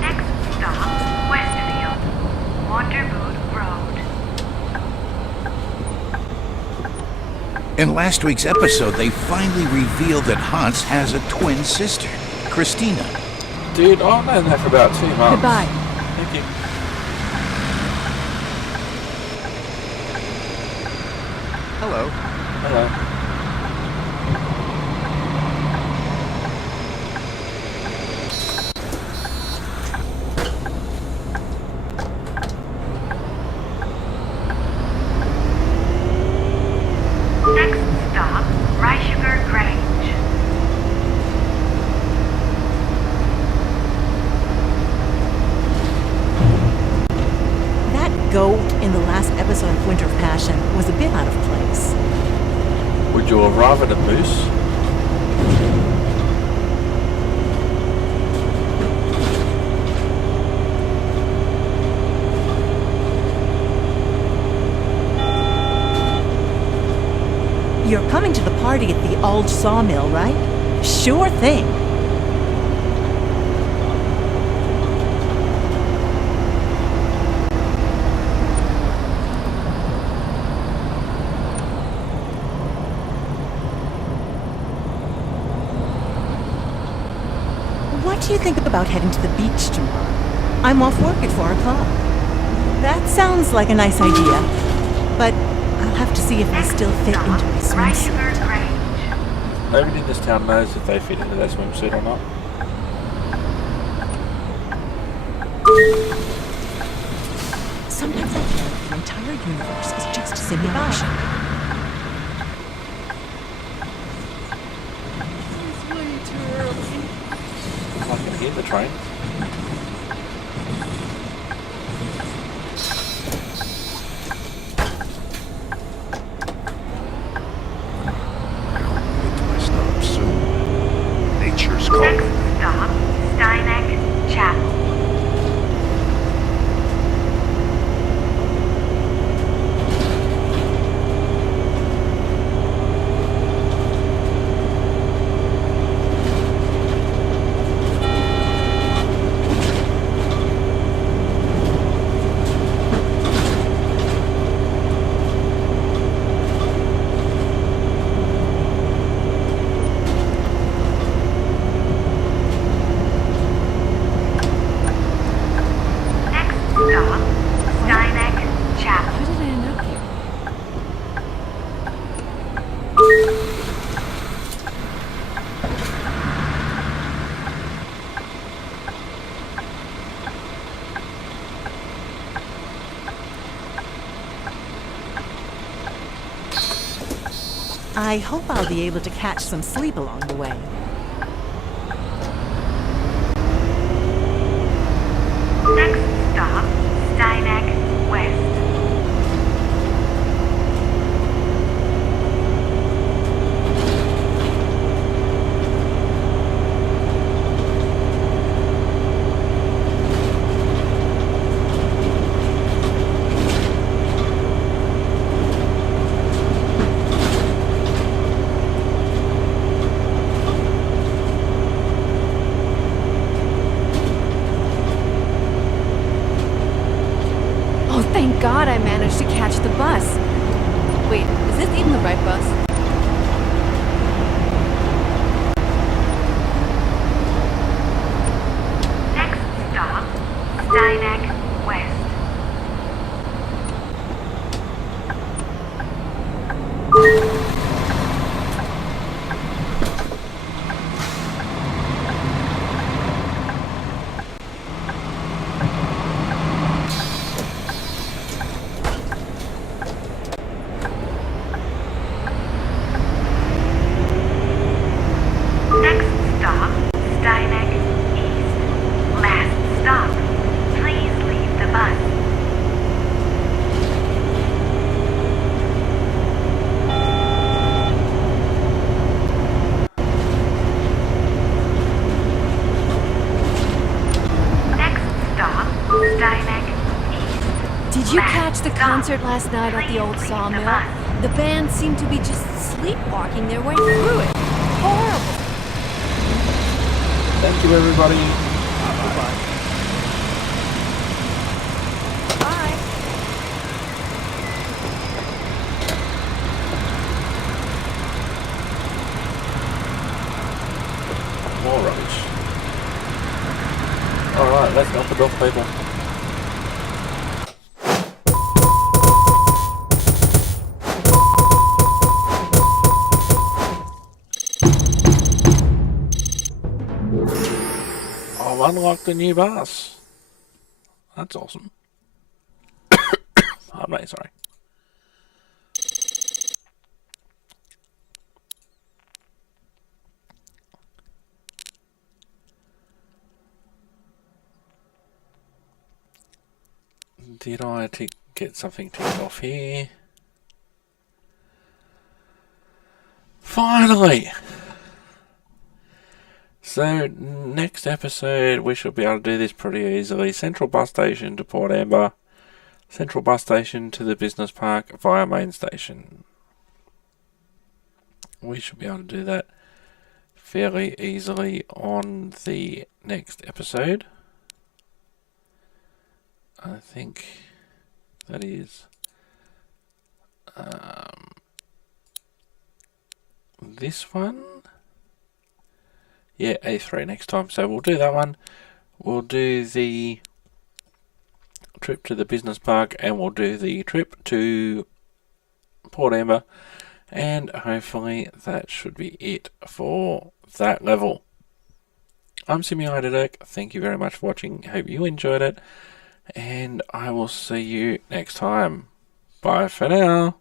Next stop, Westfield, Wonderboot Road. In last week's episode, they finally revealed that Hans has a twin sister, Christina. Dude, I've known that for about 2 months. Goodbye. Thank you. Hello. Hello. Next stop, Reichiger Grange. goat in the last episode of Winter of Passion was a bit out of place. Would you have rather a moose? You're coming to the party at the old sawmill, right? Sure thing. What do you think about heading to the beach tomorrow? I'm off work at 4 o'clock. That sounds like a nice idea, but I'll have to see if I still fit into my swimsuit. Nobody in this town knows if they fit into their swimsuit or not. Sometimes I feel like the entire universe is just a simulation. It's way too early. I can hear the trains. Stop soon. Nature's calling. Next stop, Steineck Chapel. Stop, Steineck Chapel. How did I end up here? I hope I'll be able to catch some sleep along the way. Next stop, Steineck West. Oh, thank God I managed to catch the bus. Wait, is this even the right bus? Next stop, Steineck West. Next stop, Steineck East. Last stop. Please leave the bus. Next stop, Steineck East. Did you catch the concert last night at the old sawmill? The band seemed to be just sleepwalking their way through it. Horrible. Thank you, everybody. Bye-bye. Bye. More rubbish. Alright, let's go for dog people. I've unlocked a new bus. That's awesome. I'm really sorry. Did I tick get something ticked off here. Finally! So, next episode, we should be able to do this pretty easily. Central bus station to Port Amber. Central bus station to the business park via main station. We should be able to do that fairly easily on the next episode. I think that is this one. Yeah, A3 next time. So we'll do that one. We'll do the trip to the business park and we'll do the trip to Port Amber. And hopefully that should be it for that level. I'm Simulated Erk. Thank you very much for watching. Hope you enjoyed it. And I will see you next time. Bye for now.